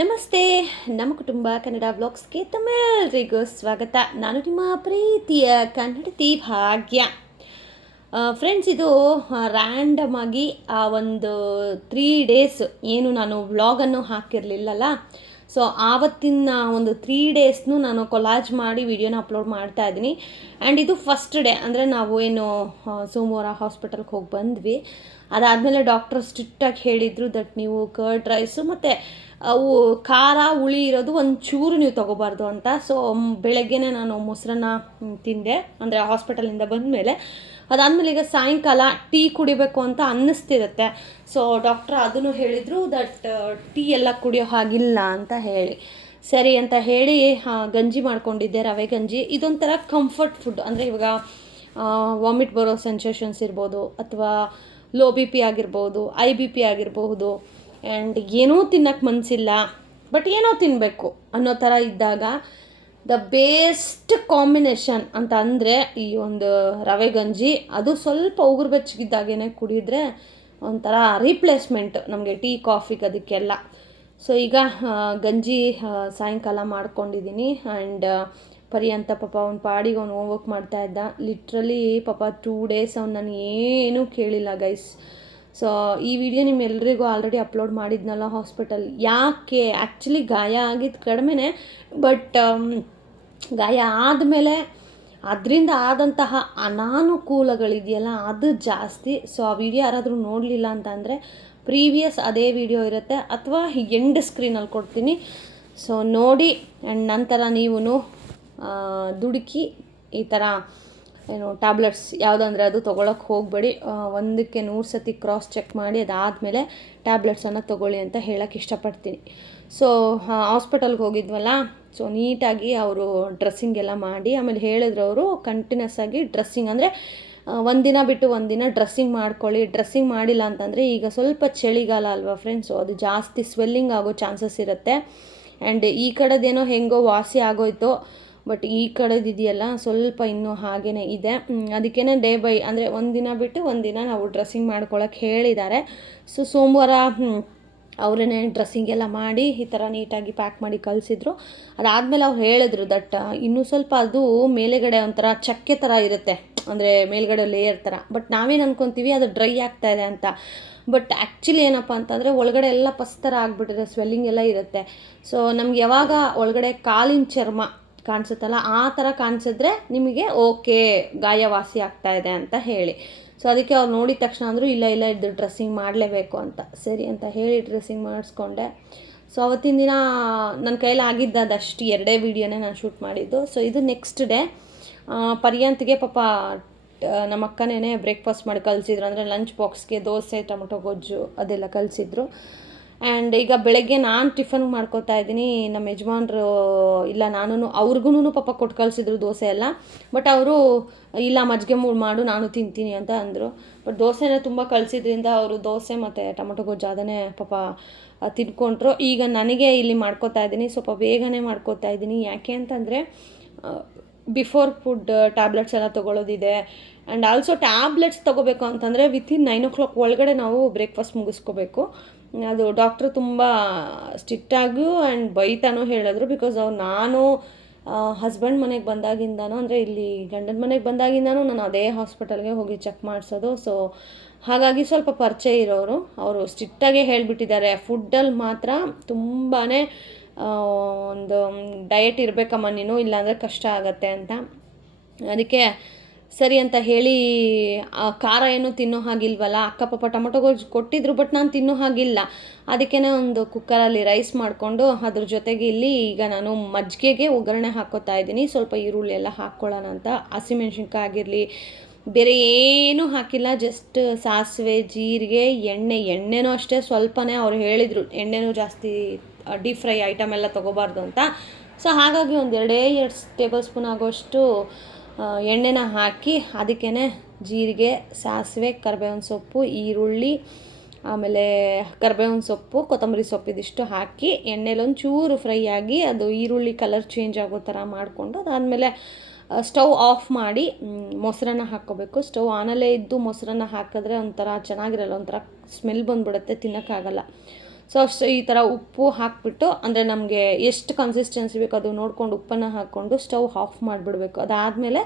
ನಮಸ್ತೆ. ನಮ್ಮ ಕುಟುಂಬ ಕನ್ನಡ ಬ್ಲಾಗ್ಸ್ಗೆ ತಮ್ಮೆಲ್ಲರಿಗೂ ಸ್ವಾಗತ. ನಾನು ನಿಮ್ಮ ಪ್ರೀತಿಯ ಕನ್ನಡತಿ ಭಾಗ್ಯ. ಫ್ರೆಂಡ್ಸ್, ಇದು ರ್ಯಾಂಡಮ್ ಆಗಿ ಒಂದು 3 ಡೇಸ್ ಏನು ನಾನು ವ್ಲಾಗನ್ನು ಹಾಕಿರಲಿಲ್ಲಲ್ಲ, ಸೊ ಆವತ್ತಿನ ಒಂದು 3 ಡೇಸ್ನು ನಾನು ಕೊಲಾಜ್ ಮಾಡಿ ವಿಡಿಯೋನ ಅಪ್ಲೋಡ್ ಮಾಡ್ತಾ ಇದ್ದೀನಿ. ಆ್ಯಂಡ್ ಇದು ಫಸ್ಟ್ ಡೇ, ಅಂದರೆ ನಾವು ಏನು ಸೋಮವಾರ ಹಾಸ್ಪಿಟಲ್ಗೆ ಹೋಗಿ ಬಂದ್ವಿ. ಅದಾದಮೇಲೆ ಡಾಕ್ಟರ್ ಸ್ಟ್ರಿಕ್ಟಾಗಿ ಹೇಳಿದರು ದಟ್ ನೀವು ಕರ್ಡ್ ರೈಸು ಮತ್ತು ಅವು ಖಾರ ಹುಳಿ ಇರೋದು ಒಂಚೂರು ನೀವು ತೊಗೋಬಾರ್ದು ಅಂತ. ಸೊ ಬೆಳಗ್ಗೆನೇ ನಾನು ಮೊಸರನ್ನ ತಿಂದೆ, ಅಂದರೆ ಹಾಸ್ಪಿಟಲಿಂದ ಬಂದಮೇಲೆ. ಅದಾದಮೇಲೆ ಈಗ ಸಾಯಂಕಾಲ ಟೀ ಕುಡಿಬೇಕು ಅಂತ ಅನ್ನಿಸ್ತಿರುತ್ತೆ. ಸೊ ಡಾಕ್ಟ್ರ್ ಅದನ್ನು ಹೇಳಿದರು ದಟ್ ಟೀ ಎಲ್ಲ ಕುಡಿಯೋ ಹಾಗಿಲ್ಲ ಅಂತ ಹೇಳಿ, ಸರಿ ಅಂತ ಹೇಳಿ ಗಂಜಿ ಮಾಡ್ಕೊಂಡಿದ್ದೆ, ರವೆ ಗಂಜಿ. ಇದೊಂಥರ ಕಂಫರ್ಟ್ ಫುಡ್. ಅಂದರೆ ಇವಾಗ ವಾಮಿಟ್ ಬರೋ ಸೆನ್ಸೇಷನ್ಸ್ ಇರ್ಬೋದು, ಅಥವಾ ಲೋ ಬಿ ಪಿ ಆಗಿರ್ಬೋದು, ಐ ಬಿ ಪಿ ಆಗಿರಬಹುದು, ಆ್ಯಂಡ್ ಏನೂ ತಿನ್ನೋಕ್ಕೆ ಮನಸ್ಸಿಲ್ಲ ಬಟ್ ಏನೋ ತಿನ್ನಬೇಕು ಅನ್ನೋ ಥರ ಇದ್ದಾಗ ದ ಬೆಸ್ಟ್ ಕಾಂಬಿನೇಷನ್ ಅಂತ ಅಂದರೆ ಈ ಒಂದು ರವೆ ಗಂಜಿ. ಅದು ಸ್ವಲ್ಪ ಉಗುರು ಬೆಚ್ಚಗಿದ್ದಾಗೇ ಕುಡಿದ್ರೆ ಒಂಥರ ರೀಪ್ಲೇಸ್ಮೆಂಟ್ ನಮಗೆ ಟೀ ಕಾಫಿಗೆ ಅದಕ್ಕೆಲ್ಲ. ಸೊ ಈಗ ಗಂಜಿ ಸಾಯಂಕಾಲ ಮಾಡ್ಕೊಂಡಿದ್ದೀನಿ. ಆ್ಯಂಡ್ ಪರ್ಯಂತ ಪಾಪ ಅವ್ನ ಪಾಡಿಗೆ ಅವ್ನು ಹೋಮ್ವರ್ಕ್ ಮಾಡ್ತಾಯಿದ್ದ. ಲಿಟ್ರಲಿ ಪಾಪ 2 ಡೇಸ್ ಅವ್ನು ನಾನು ಏನೂ ಕೇಳಿಲ್ಲ ಗೈಸ್. ಸೊ ಈ ವಿಡಿಯೋ ನಿಮ್ಮೆಲ್ಲರಿಗೂ ಆಲ್ರೆಡಿ ಅಪ್ಲೋಡ್ ಮಾಡಿದ್ನಲ್ಲ ಹಾಸ್ಪಿಟಲ್. ಯಾಕೆ ಆ್ಯಕ್ಚುಲಿ ಗಾಯ ಆಗಿದ್ದು ಕಡಿಮೆನೇ, ಬಟ್ ಗಾಯ ಆದಮೇಲೆ ಅದರಿಂದ ಆದಂತಹ ಅನಾನುಕೂಲಗಳಿದೆಯಲ್ಲ ಅದು ಜಾಸ್ತಿ. ಸೊ ಆ ವಿಡಿಯೋ ಯಾರಾದರೂ ನೋಡಲಿಲ್ಲ ಅಂತಂದರೆ ಪ್ರೀವಿಯಸ್ ಅದೇ ವಿಡಿಯೋ ಇರುತ್ತೆ, ಅಥವಾ ಎಂಡ್ ಸ್ಕ್ರೀನಲ್ಲಿ ಕೊಡ್ತೀನಿ. ಸೊ ನೋಡಿ, ಆ್ಯಂಡ್ ನಂತರ ನೀವು ದುಡುಕಿ ಈ ಥರ ಏನು ಟ್ಯಾಬ್ಲೆಟ್ಸ್ ಯಾವುದಂದರೆ ಅದು ತೊಗೊಳಕ್ಕೆ ಹೋಗಬೇಡಿ. ಒಂದಕ್ಕೆ 100 ಸತಿ ಕ್ರಾಸ್ ಚೆಕ್ ಮಾಡಿ ಅದಾದಮೇಲೆ ಟ್ಯಾಬ್ಲೆಟ್ಸನ್ನು ತೊಗೊಳ್ಳಿ ಅಂತ ಹೇಳೋಕ್ಕೆ ಇಷ್ಟಪಡ್ತೀನಿ. ಸೊ ಹಾಸ್ಪಿಟಲ್ಗೆ ಹೋಗಿದ್ವಲ್ಲ, ಸೊ ನೀಟಾಗಿ ಅವರು ಡ್ರೆಸ್ಸಿಂಗ್ ಎಲ್ಲ ಮಾಡಿ ಆಮೇಲೆ ಹೇಳಿದ್ರು ಅವರು ಕಂಟಿನ್ಯೂಸ್ ಆಗಿ ಡ್ರೆಸ್ಸಿಂಗ್, ಅಂದರೆ ಒಂದಿನ ಬಿಟ್ಟು ಒಂದಿನ ಡ್ರೆಸ್ಸಿಂಗ್ ಮಾಡ್ಕೊಳ್ಳಿ. ಡ್ರೆಸ್ಸಿಂಗ್ ಮಾಡಿಲ್ಲ ಅಂತಂದರೆ ಈಗ ಸ್ವಲ್ಪ ಚಳಿಗಾಲ ಅಲ್ವಾ ಫ್ರೆಂಡ್ಸು, ಅದು ಜಾಸ್ತಿ ಸ್ವೆಲ್ಲಿಂಗ್ ಆಗೋ ಚಾನ್ಸಸ್ ಇರುತ್ತೆ. ಆ್ಯಂಡ್ ಈ ಕಡೆದೇನೋ ಹೆಂಗೋ ವಾಸಿ ಆಗೋಯ್ತು, ಬಟ್ ಈ ಕಡೆದಿದೆಯಲ್ಲ ಸ್ವಲ್ಪ ಇನ್ನೂ ಹಾಗೇ ಇದೆ. ಅದಕ್ಕೇ ಡೇ ಬೈ, ಅಂದರೆ ಒಂದಿನ ಬಿಟ್ಟು ಒಂದಿನ ನಾವು ಡ್ರೆಸ್ಸಿಂಗ್ ಮಾಡ್ಕೊಳ್ಳೋಕೆ ಹೇಳಿದ್ದಾರೆ. ಸೊ ಸೋಮವಾರ ಅವರೇ ಡ್ರೆಸ್ಸಿಂಗ್ ಎಲ್ಲ ಮಾಡಿ ಈ ಥರ ನೀಟಾಗಿ ಪ್ಯಾಕ್ ಮಾಡಿ ಕಳಿಸಿದ್ರು. ಅದಾದಮೇಲೆ ಅವ್ರು ಹೇಳಿದ್ರು ದಟ್ ಇನ್ನೂ ಸ್ವಲ್ಪ ಅದು ಮೇಲೆಗಡೆ ಒಂಥರ ಚಕ್ಕೆ ಥರ ಇರುತ್ತೆ, ಅಂದರೆ ಮೇಲ್ಗಡೆ ಲೇಯರ್ ಥರ. ಬಟ್ ನಾವೇನು ಅಂದ್ಕೊತೀವಿ ಅದು ಡ್ರೈ ಆಗ್ತಾಯಿದೆ ಅಂತ, ಬಟ್ ಆ್ಯಕ್ಚುಲಿ ಏನಪ್ಪ ಅಂತಂದರೆ ಒಳಗಡೆ ಎಲ್ಲ ಪಸ್ ಥರ ಆಗಿಬಿಟ್ಟಿದೆ, ಸ್ವೆಲ್ಲಿಂಗ್ ಎಲ್ಲ ಇರುತ್ತೆ. ಸೊ ನಮ್ಗೆ ಯಾವಾಗ ಒಳಗಡೆ ಕಾಲಿನ ಚರ್ಮ ಕಾಣಿಸುತ್ತಲ್ಲ ಆ ಥರ ಕಾಣಿಸಿದ್ರೆ ನಿಮಗೆ ಓಕೆ ಗಾಯ ವಾಸಿ ಆಗ್ತಾಯಿದೆ ಅಂತ ಹೇಳಿ. ಸೊ ಅದಕ್ಕೆ ಅವ್ರು ನೋಡಿದ ತಕ್ಷಣ ಅಂದರು ಇಲ್ಲ ಇದು ಡ್ರೆಸ್ಸಿಂಗ್ ಮಾಡಲೇಬೇಕು ಅಂತ. ಸರಿ ಅಂತ ಹೇಳಿ ಡ್ರೆಸ್ಸಿಂಗ್ ಮಾಡಿಸ್ಕೊಂಡೆ. ಸೊ ಅವತ್ತಿನ ದಿನ ನನ್ನ ಕೈಲಿ ಆಗಿದ್ದದಷ್ಟು 2 ವೀಡಿಯೋನೇ ನಾನು ಶೂಟ್ ಮಾಡಿದ್ದು. ಸೊ ಇದು ನೆಕ್ಸ್ಟ್ ಡೇ. ಪರ್ಯಂತ್ಗೆ ಪಾಪ ನಮ್ಮ ಅಕ್ಕನೇ ಬ್ರೇಕ್ಫಾಸ್ಟ್ ಮಾಡಿ ಕಳಿಸಿದ್ರು, ಅಂದರೆ ಲಂಚ್ ಬಾಕ್ಸ್ಗೆ ದೋಸೆ, ಟೊಮೊಟೊ ಗೊಜ್ಜು ಅದೆಲ್ಲ ಕಳಿಸಿದ್ರು. ಆ್ಯಂಡ್ ಈಗ ಬೆಳಗ್ಗೆ ನಾನು ಟಿಫನ್ ಮಾಡ್ಕೋತಾ ಇದ್ದೀನಿ. ನಮ್ಮ ಯಜಮಾನ್ರು ಇಲ್ಲ, ನಾನು ಅವ್ರಿಗೂ ಪಾಪ ಕೊಟ್ಟು ಕಳಿಸಿದ್ರು ದೋಸೆ ಎಲ್ಲ. ಬಟ್ ಅವರು ಇಲ್ಲ ಮಜ್ಜಿಗೆ ಮಾಡು ನಾನು ತಿಂತೀನಿ ಅಂತ ಅಂದರು. ಬಟ್ ದೋಸೆನೇ ತುಂಬ ಕಳಿಸಿದ್ರಿಂದ ಅವರು ದೋಸೆ ಮತ್ತು ಟೊಮೊಟೊ ಗೊಜ್ಜು ಅದನ್ನೇ ಪಾಪ ತಿನ್ಕೊಂಡ್ರು. ಈಗ ನನಗೆ ಇಲ್ಲಿ ಮಾಡ್ಕೋತಾ ಇದ್ದೀನಿ, ಸ್ವಲ್ಪ ಬೇಗನೆ ಮಾಡ್ಕೋತಾ ಇದ್ದೀನಿ. ಯಾಕೆ ಅಂತಂದರೆ ಬಿಫೋರ್ ಫುಡ್ ಟ್ಯಾಬ್ಲೆಟ್ಸ್ ಎಲ್ಲ ತೊಗೊಳ್ಳೋದಿದೆ. ಆ್ಯಂಡ್ ಆಲ್ಸೋ ಟ್ಯಾಬ್ಲೆಟ್ಸ್ ತೊಗೋಬೇಕು ಅಂತಂದರೆ ವಿತಿನ್ 9 o'clock ಒಳಗಡೆ ನಾವು ಬ್ರೇಕ್ಫಾಸ್ಟ್ ಮುಗಿಸ್ಕೋಬೇಕು. ಅದು ಡಾಕ್ಟ್ರು ತುಂಬ ಸ್ಟ್ರಿಕ್ಟಾಗೂ ಆ್ಯಂಡ್ ಬೈತಾನೂ ಹೇಳಿದ್ರು. ಬಿಕಾಸ್ ನಾನು ಹಸ್ಬೆಂಡ್ ಮನೆಗೆ ಬಂದಾಗಿಂದನೂ, ಅಂದರೆ ಇಲ್ಲಿ ಗಂಡನ ಮನೆಗೆ ಬಂದಾಗಿಂದನೂ ನಾನು ಅದೇ ಹಾಸ್ಪಿಟಲ್ಗೆ ಹೋಗಿ ಚೆಕ್ ಮಾಡಿಸೋದು. ಸೊ ಹಾಗಾಗಿ ಸ್ವಲ್ಪ ಪರಿಚಯ ಇರೋರು, ಅವರು ಸ್ಟ್ರಿಕ್ಟಾಗೇ ಹೇಳಿಬಿಟ್ಟಿದ್ದಾರೆ ಫುಡ್ಡಲ್ಲಿ ಮಾತ್ರ ತುಂಬಾ ಒಂದು ಡಯಟ್ ಇರಬೇಕಮ್ಮ ನೀನು, ಇಲ್ಲಾಂದರೆ ಕಷ್ಟ ಆಗತ್ತೆ ಅಂತ. ಅದಕ್ಕೆ ಸರಿ ಅಂತ ಹೇಳಿ ಖಾರ ಏನೂ ತಿನ್ನೋ ಹಾಗಿಲ್ವಲ್ಲ, ಅಕ್ಕ ಪಾಪ ಟೊಮೊಟೊ ಗೊಜ್ಜು ಕೊಟ್ಟಿದ್ರು, ಬಟ್ ನಾನು ತಿನ್ನೋ ಹಾಗಿಲ್ಲ. ಅದಕ್ಕೇ ಒಂದು ಕುಕ್ಕರಲ್ಲಿ ರೈಸ್ ಮಾಡಿಕೊಂಡು ಅದ್ರ ಜೊತೆಗೆ ಇಲ್ಲಿ ಈಗ ನಾನು ಮಜ್ಜಿಗೆಗೆ ಒಗ್ಗರಣೆ ಹಾಕ್ಕೋತಾ ಇದ್ದೀನಿ. ಸ್ವಲ್ಪ ಈರುಳ್ಳಿ ಎಲ್ಲ ಹಾಕ್ಕೊಳ್ಳೋಣ ಅಂತ. ಹಸಿಮೆಣ್ಸಿನ್ಕಾಯಿ ಆಗಿರಲಿ ಬೇರೆ ಏನೂ ಹಾಕಿಲ್ಲ, ಜಸ್ಟ್ ಸಾಸಿವೆ, ಜೀರಿಗೆ, ಎಣ್ಣೆನೂ ಅಷ್ಟೇ ಸ್ವಲ್ಪನೇ. ಅವ್ರು ಹೇಳಿದರು ಎಣ್ಣೆನೂ ಜಾಸ್ತಿ ಡೀಪ್ ಫ್ರೈ ಐಟಮ್ ಎಲ್ಲ ತೊಗೋಬಾರ್ದು ಅಂತ. ಸೊ ಹಾಗಾಗಿ ಒಂದು 2 ಟೇಬಲ್ ಸ್ಪೂನ್ ಆಗೋಷ್ಟು ಎಣ್ಣೆನ ಹಾಕಿ ಅದಕ್ಕೇ ಜೀರಿಗೆ, ಸಾಸಿವೆ, ಕರಿಬೇವಿನ ಸೊಪ್ಪು, ಈರುಳ್ಳಿ, ಆಮೇಲೆ ಕರಿಬೇವಿನ ಸೊಪ್ಪು, ಕೊತ್ತಂಬರಿ ಸೊಪ್ಪು ಇದಿಷ್ಟು ಹಾಕಿ ಎಣ್ಣೆಲೊಂಚೂರು ಫ್ರೈ ಆಗಿ ಅದು ಈರುಳ್ಳಿ ಕಲರ್ ಚೇಂಜ್ ಆಗೋ ಥರ ಮಾಡಿಕೊಂಡು ಅದಾದಮೇಲೆ ಸ್ಟವ್ ಆಫ್ ಮಾಡಿ ಮೊಸರನ್ನ ಹಾಕ್ಕೋಬೇಕು. ಸ್ಟವ್ ಆನಲ್ಲೇ ಇದ್ದು ಮೊಸರನ್ನ ಹಾಕಿದ್ರೆ ಒಂಥರ ಚೆನ್ನಾಗಿರಲ್ಲ, ಒಂಥರ ಸ್ಮೆಲ್ ಬಂದುಬಿಡುತ್ತೆ, ತಿನ್ನೋಕ್ಕಾಗಲ್ಲ. ಸೊ ಅಷ್ಟು ಈ ಥರ ಉಪ್ಪು ಹಾಕಿಬಿಟ್ಟು, ಅಂದರೆ ನಮಗೆ ಎಷ್ಟು ಕನ್ಸಿಸ್ಟೆನ್ಸಿ ಬೇಕು ಅದು ನೋಡಿಕೊಂಡು ಉಪ್ಪನ್ನು ಹಾಕ್ಕೊಂಡು ಸ್ಟವ್ ಆಫ್ ಮಾಡಿಬಿಡ್ಬೇಕು. ಅದಾದಮೇಲೆ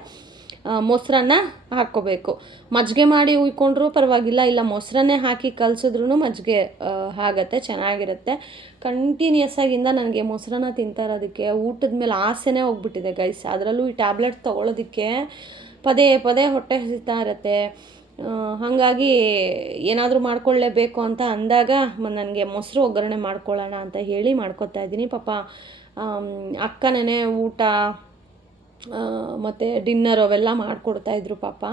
ಮೊಸರನ್ನ ಹಾಕ್ಕೋಬೇಕು. ಮಜ್ಜಿಗೆ ಮಾಡಿ ಉಯ್ಕೊಂಡ್ರೂ ಪರವಾಗಿಲ್ಲ, ಇಲ್ಲ ಮೊಸರನ್ನೇ ಹಾಕಿ ಕಲಸಿದ್ರೂ ಮಜ್ಜಿಗೆ ಆಗತ್ತೆ, ಚೆನ್ನಾಗಿರುತ್ತೆ. ಕಂಟಿನ್ಯೂಸ್ ಆಗಿಂದ ನನಗೆ ಮೊಸರನ್ನ ತಿಂತಾ ಇರೋದಕ್ಕೆ ಊಟದ ಮೇಲೆ ಆಸೆನೇ ಹೋಗ್ಬಿಟ್ಟಿದೆ ಗೈಸ್. ಅದರಲ್ಲೂ ಈ ಟ್ಯಾಬ್ಲೆಟ್ ತೊಗೊಳೋದಕ್ಕೆ ಪದೇ ಪದೇ ಹೊಟ್ಟೆ ಹಸಿತಾ ಇರುತ್ತೆ. ಹಾಗಾಗಿ ಏನಾದರೂ ಮಾಡ್ಕೊಳ್ಳೇಬೇಕು ಅಂತ ಅಂದಾಗ ನನಗೆ ಮೊಸರು ಒಗ್ಗರಣೆ ಮಾಡ್ಕೊಳ್ಳೋಣ ಅಂತ ಹೇಳಿ ಮಾಡ್ಕೊತಾ ಇದ್ದೀನಿ. ಪಾಪ ಅಕ್ಕನೇ ಊಟ ಮತ್ತು ಡಿನ್ನರ್ ಅವೆಲ್ಲ ಮಾಡಿಕೊಡ್ತಾಯಿದ್ರು ಪಾಪ.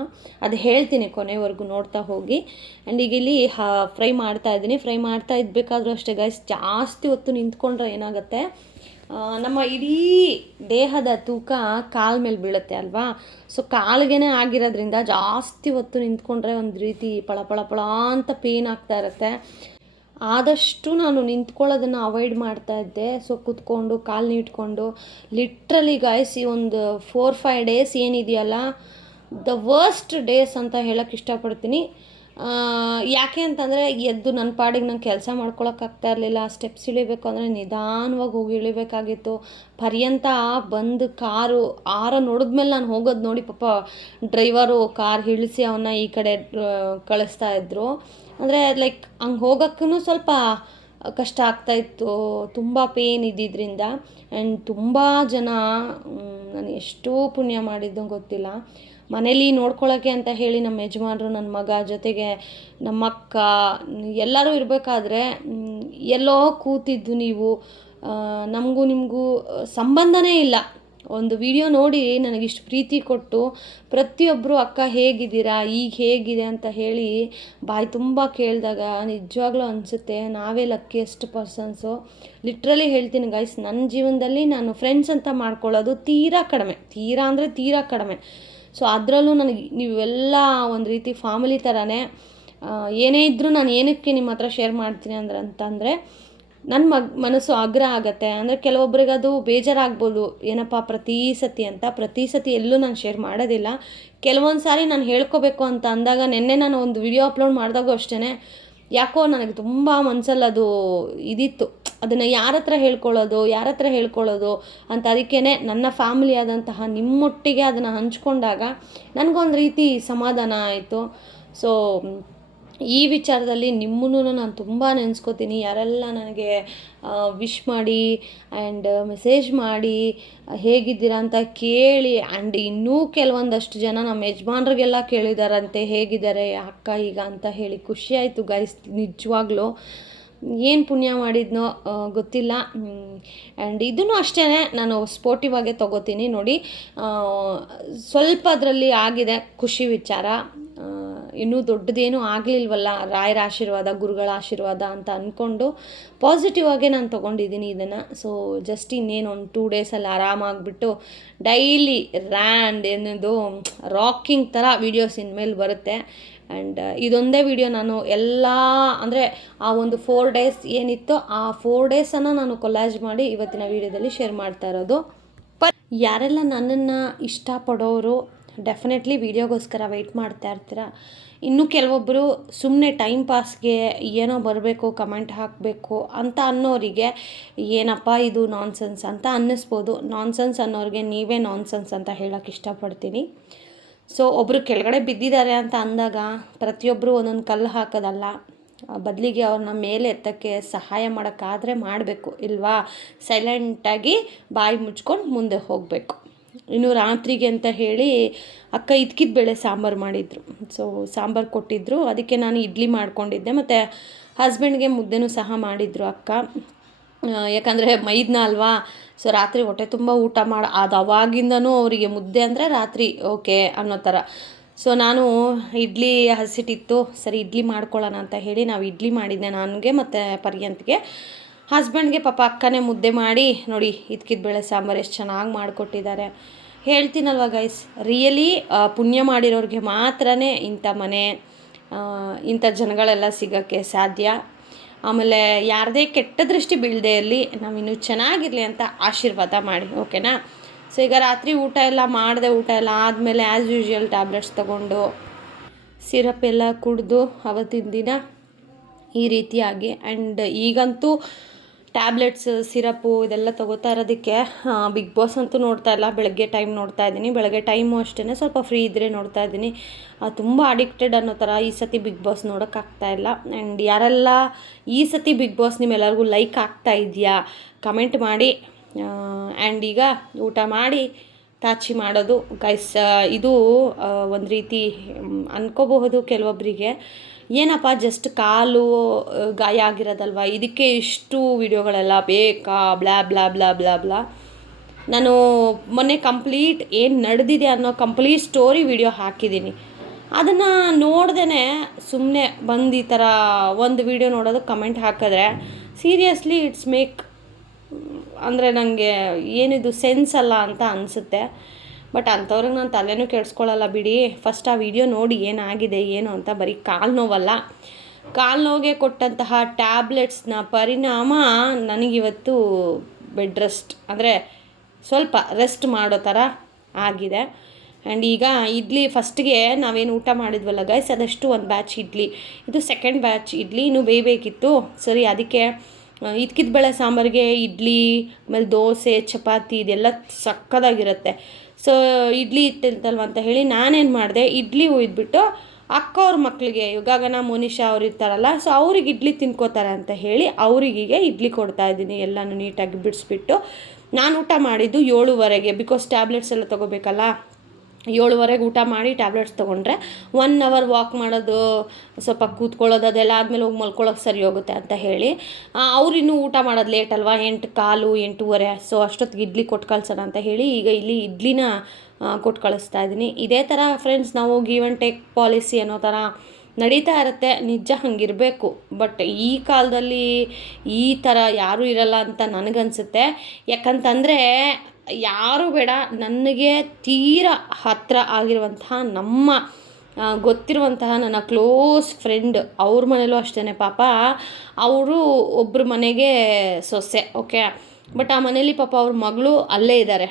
ಅದು ಹೇಳ್ತೀನಿ ಕೊನೆವರೆಗೂ ನೋಡ್ತಾ ಹೋಗಿ. ಆ್ಯಂಡ್ ಈಗ ಇಲ್ಲಿ ಫ್ರೈ ಮಾಡ್ತಾಯಿದ್ದೀನಿ. ಫ್ರೈ ಮಾಡ್ತಾ ಇದ್ಬೇಕಾದ್ರೂ ಅಷ್ಟೇ ಗೈಸ್, ಜಾಸ್ತಿ ಹೊತ್ತು ನಿಂತ್ಕೊಂಡ್ರೆ ಏನಾಗುತ್ತೆ, ನಮ್ಮ ಇಡೀ ದೇಹದ ತೂಕ ಕಾಲ ಮೇಲೆ ಬೀಳುತ್ತೆ ಅಲ್ವಾ. ಸೊ ಕಾಲಿಗೆ ಆಗಿರೋದ್ರಿಂದ ಜಾಸ್ತಿ ಹೊತ್ತು ನಿಂತ್ಕೊಂಡ್ರೆ ಒಂದು ರೀತಿ ಪಳ ಪಳ ಪಳ ಅಂತ ಪೇನ್ ಆಗ್ತಾ ಇರುತ್ತೆ. ಆದಷ್ಟು ನಾನು ನಿಂತ್ಕೊಳ್ಳೋದನ್ನು ಅವಾಯ್ಡ್ ಮಾಡ್ತಾಯಿದ್ದೆ. ಸೊ ಕೂತ್ಕೊಂಡು ಕಾಲು ನೀಟ್ಕೊಂಡು ಲಿಟ್ರಲಿ ಗಾಯ್ಸ್, ಈ ಒಂದು 4-5 ಡೇಸ್ ಏನಿದೆಯಲ್ಲ, ದ ವರ್ಸ್ಟ್ ಡೇಸ್ ಅಂತ ಹೇಳೋಕ್ಕೆ ಇಷ್ಟಪಡ್ತೀನಿ. ಯಾಕೆ ಅಂತಂದರೆ ಎದ್ದು ನನ್ನ ಪಾಡಿಗೆ ನಂಗೆ ಕೆಲಸ ಮಾಡ್ಕೊಳಕ್ಕಾಗ್ತಾ ಇರಲಿಲ್ಲ. ಸ್ಟೆಪ್ಸ್ ಇಳಿಬೇಕು ಅಂದರೆ ನಿಧಾನವಾಗಿ ಹೋಗಿ ಇಳಿಬೇಕಾಗಿತ್ತು. ಪರ್ಯಂತ ಬಂದು ಕಾರು ನೋಡಿದ್ಮೇಲೆ ನಾನು ಹೋಗೋದು ನೋಡಿ ಪಾಪ ಡ್ರೈವರು ಕಾರ್ ಇಳಿಸಿ ಅವನ್ನ ಈ ಕಡೆ ಕಳಿಸ್ತಾ ಇದ್ದರು. ಅಂದರೆ ಲೈಕ್ ಹಂಗೆ ಹೋಗೋಕ್ಕೂ ಸ್ವಲ್ಪ ಕಷ್ಟ ಆಗ್ತಾಯಿತ್ತು, ತುಂಬ ಪೇನ್ ಇದ್ದಿದ್ದರಿಂದ. ಆ್ಯಂಡ್ ತುಂಬ ಜನ, ನಾನು ಎಷ್ಟು ಪುಣ್ಯ ಮಾಡಿದ್ದು ಗೊತ್ತಿಲ್ಲ, ಮನೇಲಿ ನೋಡ್ಕೊಳ್ಳೋಕ್ಕೆ ಅಂತ ಹೇಳಿ ನಮ್ಮ ಯಜಮಾನರು, ನನ್ನ ಮಗ, ಜೊತೆಗೆ ನಮ್ಮ ಅಕ್ಕ ಎಲ್ಲರೂ ಇರಬೇಕಾದ್ರೆ ಎಲ್ಲೋ ಕೂತಿದ್ದು ನೀವು, ನಮಗೂ ನಿಮಗೂ ಸಂಬಂಧನೇ ಇಲ್ಲ. ಒಂದು ವಿಡಿಯೋ ನೋಡಿ ನನಗಿಷ್ಟು ಪ್ರೀತಿ ಕೊಟ್ಟು ಪ್ರತಿಯೊಬ್ಬರು ಅಕ್ಕ ಹೇಗಿದ್ದೀರಾ, ಈಗ ಹೇಗಿದೆ ಅಂತ ಹೇಳಿ ಬಾಯಿ ತುಂಬ ಕೇಳಿದಾಗ ನಿಜವಾಗ್ಲೂ ಅನಿಸುತ್ತೆ ನಾವೇ ಲಕ್ಕಿಯೆಸ್ಟ್ ಪರ್ಸನ್ಸು. ಲಿಟ್ರಲಿ ಹೇಳ್ತೀನಿ ಗೈಸ್, ನನ್ನ ಜೀವನದಲ್ಲಿ ನಾನು ಫ್ರೆಂಡ್ಸ್ ಅಂತ ಮಾಡ್ಕೊಳ್ಳೋದು ತೀರಾ ಕಡಿಮೆ. ಸೊ ಅದರಲ್ಲೂ ನನಗೆ ನೀವೆಲ್ಲ ಒಂದು ರೀತಿ ಫ್ಯಾಮಿಲಿ ಥರನೇ. ಏನೇ ಇದ್ದರೂ ನಾನು ಏನಕ್ಕೆ ನಿಮ್ಮ ಹತ್ರ ಶೇರ್ ಮಾಡ್ತೀನಿ ಅಂತಂದರೆ ನನ್ನ ಮನಸ್ಸು ಆಗ್ರಹ ಆಗುತ್ತೆ. ಅಂದರೆ ಕೆಲವೊಬ್ರಿಗೆ ಅದು ಬೇಜಾರಾಗ್ಬೋದು, ಏನಪ್ಪ ಪ್ರತಿ ಸತಿ ಎಲ್ಲೂ ನಾನು ಶೇರ್ ಮಾಡೋದಿಲ್ಲ. ಕೆಲವೊಂದು ಸಾರಿ ನಾನು ಹೇಳ್ಕೋಬೇಕು ಅಂತ ಅಂದಾಗ, ನೆನ್ನೆ ನಾನು ಒಂದು ವಿಡಿಯೋ ಅಪ್ಲೋಡ್ ಮಾಡಿದಾಗೂ ಅಷ್ಟೇ, ಯಾಕೋ ನನಗೆ ತುಂಬ ಮನಸ್ಸಲ್ಲಿ ಅದು ಇದಿತ್ತು, ಅದನ್ನು ಯಾರ ಹತ್ರ ಹೇಳ್ಕೊಳ್ಳೋದು ಅಂತ. ಅದಕ್ಕೇ ನನ್ನ ಫ್ಯಾಮಿಲಿ ಆದಂತಹ ನಿಮ್ಮೊಟ್ಟಿಗೆ ಅದನ್ನು ಹಂಚ್ಕೊಂಡಾಗ ನನಗೊಂದು ರೀತಿ ಸಮಾಧಾನ ಆಯಿತು. ಸೊ ಈ ವಿಚಾರದಲ್ಲಿ ನಿಮ್ಮನ್ನು ನಾನು ತುಂಬ ನೆನೆಸ್ಕೋತೀನಿ. ಯಾರೆಲ್ಲ ನನಗೆ ವಿಶ್ ಮಾಡಿ ಆ್ಯಂಡ್ ಮೆಸೇಜ್ ಮಾಡಿ ಹೇಗಿದ್ದೀರಾ ಅಂತ ಕೇಳಿ, ಆ್ಯಂಡ್ ಇನ್ನೂ ಕೆಲವೊಂದಷ್ಟು ಜನ ನಮ್ಮ ಯಜಮಾನ್ರಿಗೆಲ್ಲ ಕೇಳಿದಾರಂತೆ ಹೇಗಿದ್ದಾರೆ ಅಕ್ಕ ಈಗ ಅಂತ ಹೇಳಿ. ಖುಷಿ ಆಯಿತು ಗೈಸ್, ನಿಜವಾಗ್ಲೂ ಏನು ಪುಣ್ಯ ಮಾಡಿದ್ನೋ ಗೊತ್ತಿಲ್ಲ. ಆ್ಯಂಡ್ ಇದನ್ನು ಅಷ್ಟೇ ನಾನು ಸ್ಪೋರ್ಟಿವ್ ಆಗೇ ತೊಗೋತೀನಿ ನೋಡಿ. ಸ್ವಲ್ಪ ಅದರಲ್ಲಿ ಆಗಿದೆ ಖುಷಿ ವಿಚಾರ, ಇನ್ನೂ ದೊಡ್ಡದೇನೂ ಆಗಲಿಲ್ವಲ್ಲ, ರಾಯರ ಆಶೀರ್ವಾದ, ಗುರುಗಳ ಆಶೀರ್ವಾದ ಅಂತ ಅಂದ್ಕೊಂಡು ಪಾಸಿಟಿವ್ ಆಗೇ ನಾನು ತೊಗೊಂಡಿದ್ದೀನಿ ಇದನ್ನು. ಸೊ ಜಸ್ಟ್ ಇನ್ನೇನು ಒಂದು 2 ಡೇಸಲ್ಲಿ ಆರಾಮಾಗಿಬಿಟ್ಟು ಡೈಲಿ ಏನದು ರಾಕಿಂಗ್ ಥರ ವೀಡಿಯೋಸ್ ಇನ್ಮೇಲೆ ಬರುತ್ತೆ. ಆ್ಯಂಡ್ ಇದೊಂದೇ ವಿಡಿಯೋ ನಾನು ಎಲ್ಲ, ಅಂದರೆ ಆ ಒಂದು 4 ಡೇಸ್ ಏನಿತ್ತು ಆ 4 ಡೇಸನ್ನು ನಾನು ಕೊಲಾಜ್ ಮಾಡಿ ಇವತ್ತಿನ ವೀಡಿಯೋದಲ್ಲಿ ಶೇರ್ ಮಾಡ್ತಾ ಇರೋದು. ಯಾರೆಲ್ಲ ನನ್ನನ್ನು ಇಷ್ಟಪಡೋರು ಡೆಫಿನೆಟ್ಲಿ ವೀಡಿಯೋಗೋಸ್ಕರ ವೆಯ್ಟ್ ಮಾಡ್ತಾ ಇರ್ತೀರ. ಇನ್ನು ಕೆಲವೊಬ್ಬರು ಸುಮ್ಮನೆ ಟೈಮ್ ಪಾಸ್ಗೆ ಏನೋ ಬರಬೇಕು, ಕಮೆಂಟ್ ಹಾಕಬೇಕು ಅಂತ ಅನ್ನೋರಿಗೆ ಏನಪ್ಪ ಇದು ನಾನ್ಸೆನ್ಸ್ ಅಂತ ಅನ್ನಿಸ್ಬೋದು. ನಾನ್ಸೆನ್ಸ್ ಅನ್ನೋರಿಗೆ ನೀವೇ ನಾನ್ಸೆನ್ಸ್ ಅಂತ ಹೇಳೋಕ್ಕೆ ಇಷ್ಟಪಡ್ತೀನಿ. ಸೊ ಒಬ್ಬರು ಕೆಳಗಡೆ ಬಿದ್ದಿದ್ದಾರೆ ಅಂತ ಅಂದಾಗ ಪ್ರತಿಯೊಬ್ಬರು ಒಂದೊಂದು ಕಲ್ಲು ಹಾಕೋದಲ್ಲ, ಬದಲಿಗೆ ಅವ್ರನ್ನ ಮೇಲೆ ಎತ್ತಕ್ಕೆ ಸಹಾಯ ಮಾಡೋಕ್ಕಾದರೆ ಮಾಡಬೇಕು, ಇಲ್ವಾ ಸೈಲೆಂಟಾಗಿ ಬಾಯಿ ಮುಚ್ಕೊಂಡು ಮುಂದೆ ಹೋಗಬೇಕು. ಇನ್ನು ರಾತ್ರಿಗೆ ಅಂತ ಹೇಳಿ ಅಕ್ಕ ಇದ್ಕಿದ ಬೇಳೆ ಸಾಂಬಾರು ಮಾಡಿದರು. ಸೊ ಸಾಂಬಾರು ಕೊಟ್ಟಿದ್ದರು, ಅದಕ್ಕೆ ನಾನು ಇಡ್ಲಿ ಮಾಡ್ಕೊಂಡಿದ್ದೆ, ಮತ್ತು ಹಸ್ಬೆಂಡ್ಗೆ ಮುದ್ದೆನೂ ಸಹ ಮಾಡಿದರು ಅಕ್ಕ. ಯಾಕಂದರೆ ಮೈದನ ಅಲ್ವಾ, ಸೊ ರಾತ್ರಿ ಹೊಟ್ಟೆ ತುಂಬ ಊಟ ಅದು ಅವಾಗಿಂದನೂ ಅವರಿಗೆ ಮುದ್ದೆ ಅಂದರೆ ರಾತ್ರಿ ಓಕೆ ಅನ್ನೋ ಥರ. ಸೊ ನಾನು ಇಡ್ಲಿ ಹಸಿಟ್ಟಿತ್ತು, ಸರಿ ಇಡ್ಲಿ ಮಾಡ್ಕೊಳ್ಳೋಣ ಅಂತ ಹೇಳಿ ನಾವು ಇಡ್ಲಿ ಮಾಡಿದ್ದೆ ನನಗೆ ಮತ್ತು ಪರ್ಯಂತ್ಗೆ. ಹಸ್ಬೆಂಡ್ಗೆ ಪಾಪ ಅಕ್ಕನೇ ಮುದ್ದೆ ಮಾಡಿ ನೋಡಿ ಇದ್ಕಿದ ಬೇಳೆ ಸಾಂಬಾರು ಎಷ್ಟು ಚೆನ್ನಾಗಿ ಮಾಡಿಕೊಟ್ಟಿದ್ದಾರೆ. ಹೇಳ್ತೀನಲ್ವ ಗೈಸ್, ರಿಯಲಿ ಪುಣ್ಯ ಮಾಡಿರೋರಿಗೆ ಮಾತ್ರ ಇಂಥ ಮನೆ, ಇಂಥ ಜನಗಳೆಲ್ಲ ಸಿಗೋಕ್ಕೆ ಸಾಧ್ಯ. ಆಮೇಲೆ ಯಾರದೇ ಕೆಟ್ಟ ದೃಷ್ಟಿ ಬೀಳದೆ ಇರಲಿ, ನಾವಿನ್ನೂ ಚೆನ್ನಾಗಿರಲಿ ಅಂತ ಆಶೀರ್ವಾದ ಮಾಡಿ, ಓಕೆನಾ. ಸೊ ಈಗ ರಾತ್ರಿ ಊಟ ಎಲ್ಲ ಆದಮೇಲೆ ಆ್ಯಸ್ ಯೂಶ್ವಲ್ ಟ್ಯಾಬ್ಲೆಟ್ಸ್ ತೊಗೊಂಡು ಸಿರಪ್ ಎಲ್ಲ ಕುಡಿದು ಅವತ್ತಿನ ದಿನ ಈ ರೀತಿಯಾಗಿ. ಆ್ಯಂಡ್ ಈಗಂತೂ ಟ್ಯಾಬ್ಲೆಟ್ಸ್ ಸಿರಪ್ಪು ಇದೆಲ್ಲ ತೊಗೋತಾ ಇರೋದಕ್ಕೆ ಬಿಗ್ ಬಾಸ್ ಅಂತೂ ನೋಡ್ತಾ ಇಲ್ಲ. ಬೆಳಗ್ಗೆ ಟೈಮ್ ನೋಡ್ತಾ ಇದ್ದೀನಿ, ಬೆಳಗ್ಗೆ ಟೈಮು ಅಷ್ಟೇ ಸ್ವಲ್ಪ ಫ್ರೀ ಇದ್ದರೆ ನೋಡ್ತಾ ಇದ್ದೀನಿ. ತುಂಬ ಅಡಿಕ್ಟೆಡ್ ಅನ್ನೋ ಥರ ಈ ಸತಿ ಬಿಗ್ ಬಾಸ್ ನೋಡೋಕ್ಕಾಗ್ತಾ ಇಲ್ಲ. ಆ್ಯಂಡ್ ಯಾರೆಲ್ಲ ಈ ಸತಿ ಬಿಗ್ ಬಾಸ್ ನಿಮ್ಮೆಲ್ಲರಿಗೂ ಲೈಕ್ ಆಗ್ತಾ ಇದೆಯಾ ಕಮೆಂಟ್ ಮಾಡಿ. ಆ್ಯಂಡ್ ಈಗ ಊಟ ಮಾಡಿ ತಾಚಿ ಮಾಡೋದು ಗೈಸ್. ಇದು ಒಂದು ರೀತಿ ಅನ್ಕೋಬಹುದು ಕೆಲವೊಬ್ಬರಿಗೆ, ಏನಪ್ಪ ಜಸ್ಟ್ ಕಾಲು ಗಾಯ ಆಗಿರೋದಲ್ವ, ಇದಕ್ಕೆ ಇಷ್ಟು ವಿಡಿಯೋಗಳೆಲ್ಲ ಬೇಕಾ, blah blah blah blah blah. ನಾನು ಮೊನ್ನೆ ಕಂಪ್ಲೀಟ್ ಏನು ನಡೆದಿದೆ ಅನ್ನೋ ಕಂಪ್ಲೀಟ್ ಸ್ಟೋರಿ ವಿಡಿಯೋ ಹಾಕಿದ್ದೀನಿ. ಅದನ್ನು ನೋಡ್ದೇ ಸುಮ್ಮನೆ ಬಂದು ಈ ಥರ ಒಂದು ವಿಡಿಯೋ ನೋಡೋದು ಕಮೆಂಟ್ ಹಾಕಿದ್ರೆ ಸೀರಿಯಸ್ಲಿ ಇಟ್ಸ್ ಮೇಕ್ ಅಂದರೆ ನನಗೆ ಏನಿದು ಸೆನ್ಸ್ ಅಲ್ಲ ಅಂತ ಅನಿಸುತ್ತೆ. ಬಟ್ ಅಂಥವ್ರಿಗೆ ನಾನು ತಲೆನೂ ಕೆಡಿಸ್ಕೊಳ್ಳಲ್ಲ ಬಿಡಿ. ಫಸ್ಟ್ ಆ ವಿಡಿಯೋ ನೋಡಿ ಏನಾಗಿದೆ ಏನು ಅಂತ. ಬರೀ ಕಾಲು ನೋವಲ್ಲ, ಕಾಲು ನೋವಿಗೆ ಕೊಟ್ಟಂತಹ ಟ್ಯಾಬ್ಲೆಟ್ಸ್ನ ಪರಿಣಾಮ ನನಗಿವತ್ತು ಬೆಡ್ ರೆಸ್ಟ್ ಅಂದರೆ ಸ್ವಲ್ಪ ರೆಸ್ಟ್ ಮಾಡೋ ಥರ ಆಗಿದೆ. ಆ್ಯಂಡ್ ಈಗ ಇಡ್ಲಿ ಫಸ್ಟಿಗೆ ನಾವೇನು ಊಟ ಮಾಡಿದ್ವಲ್ಲ ಗೈಸ್, ಅದಷ್ಟು ಒಂದು ಬ್ಯಾಚ್ ಇಡ್ಲಿ, ಇದು ಸೆಕೆಂಡ್ ಬ್ಯಾಚ್ ಇಡ್ಲಿ ಇನ್ನೂ ಬೇಯಬೇಕಿತ್ತು. ಸರಿ, ಅದಕ್ಕೆ ಇದ್ಕಿದ ಬೇಳೆ ಸಾಂಬಾರಿಗೆ ಇಡ್ಲಿ, ಆಮೇಲೆ ದೋಸೆ, ಚಪಾತಿ ಇದೆಲ್ಲ ಸಕ್ಕದಾಗಿರುತ್ತೆ. ಸೊ ಇಡ್ಲಿ ಇಟ್ಟಿರ್ತಲ್ವ ಅಂತ ಹೇಳಿ ನಾನೇನು ಮಾಡಿದೆ, ಇಡ್ಲಿ ಹುಯ್ದುಬಿಟ್ಟು ಅಕ್ಕವ್ರ ಮಕ್ಕಳಿಗೆ, ಯುಗಾಗನ ಮೋನಿಶಾ ಅವ್ರು ಇರ್ತಾರಲ್ಲ, ಸೊ ಅವ್ರಿಗೆ ಇಡ್ಲಿ ತಿನ್ಕೋತಾರೆ ಅಂತ ಹೇಳಿ ಅವರಿಗೀಗ ಇಡ್ಲಿ ಕೊಡ್ತಾಯಿದ್ದೀನಿ. ಎಲ್ಲನೂ ನೀಟಾಗಿ ಬಿಡಿಸ್ಬಿಟ್ಟು ನಾನು ಊಟ ಮಾಡಿದ್ದು 7:30ಗೆ, ಬಿಕಾಸ್ ಟ್ಯಾಬ್ಲೆಟ್ಸ್ ಎಲ್ಲ ತೊಗೋಬೇಕಲ್ಲ. 7:30ಗೆ ಊಟ ಮಾಡಿ ಟ್ಯಾಬ್ಲೆಟ್ಸ್ ತೊಗೊಂಡ್ರೆ 1 ಅವರ್ ವಾಕ್ ಮಾಡೋದು, ಸ್ವಲ್ಪ ಕೂತ್ಕೊಳ್ಳೋದು ಅದೆಲ್ಲ ಆದಮೇಲೆ ಹೋಗಿ ಮಲ್ಕೊಳ್ಳೋಕೆ ಸರಿ ಹೋಗುತ್ತೆ ಅಂತ ಹೇಳಿ ಅವ್ರು ಇನ್ನೂ ಊಟ ಮಾಡೋದು ಲೇಟ್ ಅಲ್ವಾ, 8:15, 8:30. ಸೊ ಅಷ್ಟೊತ್ತಿಗೆ ಇಡ್ಲಿ ಕೊಟ್ಟು ಕಳ್ಸೋಣ ಅಂತ ಹೇಳಿ ಈಗ ಇಲ್ಲಿ ಇಡ್ಲಿನ ಕೊಟ್ಟು ಕಳಿಸ್ತಾ ಇದ್ದೀನಿ. ಇದೇ ಥರ ಫ್ರೆಂಡ್ಸ್, ನಾವು ಗಿವ್ ಆ್ಯಂಡ್ ಟೇಕ್ ಪಾಲಿಸಿ ಅನ್ನೋ ಥರ ನಡೀತಾ ಇರುತ್ತೆ. ನಿಜ ಹಂಗಿರಬೇಕು. ಬಟ್ ಈ ಕಾಲದಲ್ಲಿ ಈ ಥರ ಯಾರೂ ಇರಲ್ಲ ಅಂತ ನನಗನ್ಸುತ್ತೆ. ಯಾಕಂತಂದರೆ ಯಾರು ಬೇಡ, ನನಗೆ ತೀರಾ ಹತ್ತಿರ ಆಗಿರುವಂತಹ ನಮ್ಮ ಗೊತ್ತಿರುವಂತಹ ನನ್ನ ಕ್ಲೋಸ್ ಫ್ರೆಂಡ್ ಅವ್ರ ಮನೇಲೂ ಅಷ್ಟೇ ಪಾಪ, ಅವರು ಒಬ್ಬರ ಮನೆಗೆ ಸೊಸೆ, ಓಕೆ. ಬಟ್ ಆ ಮನೇಲಿ ಪಾಪ ಅವ್ರ ಮಗಳು ಅಲ್ಲೇ ಇದ್ದಾರೆ,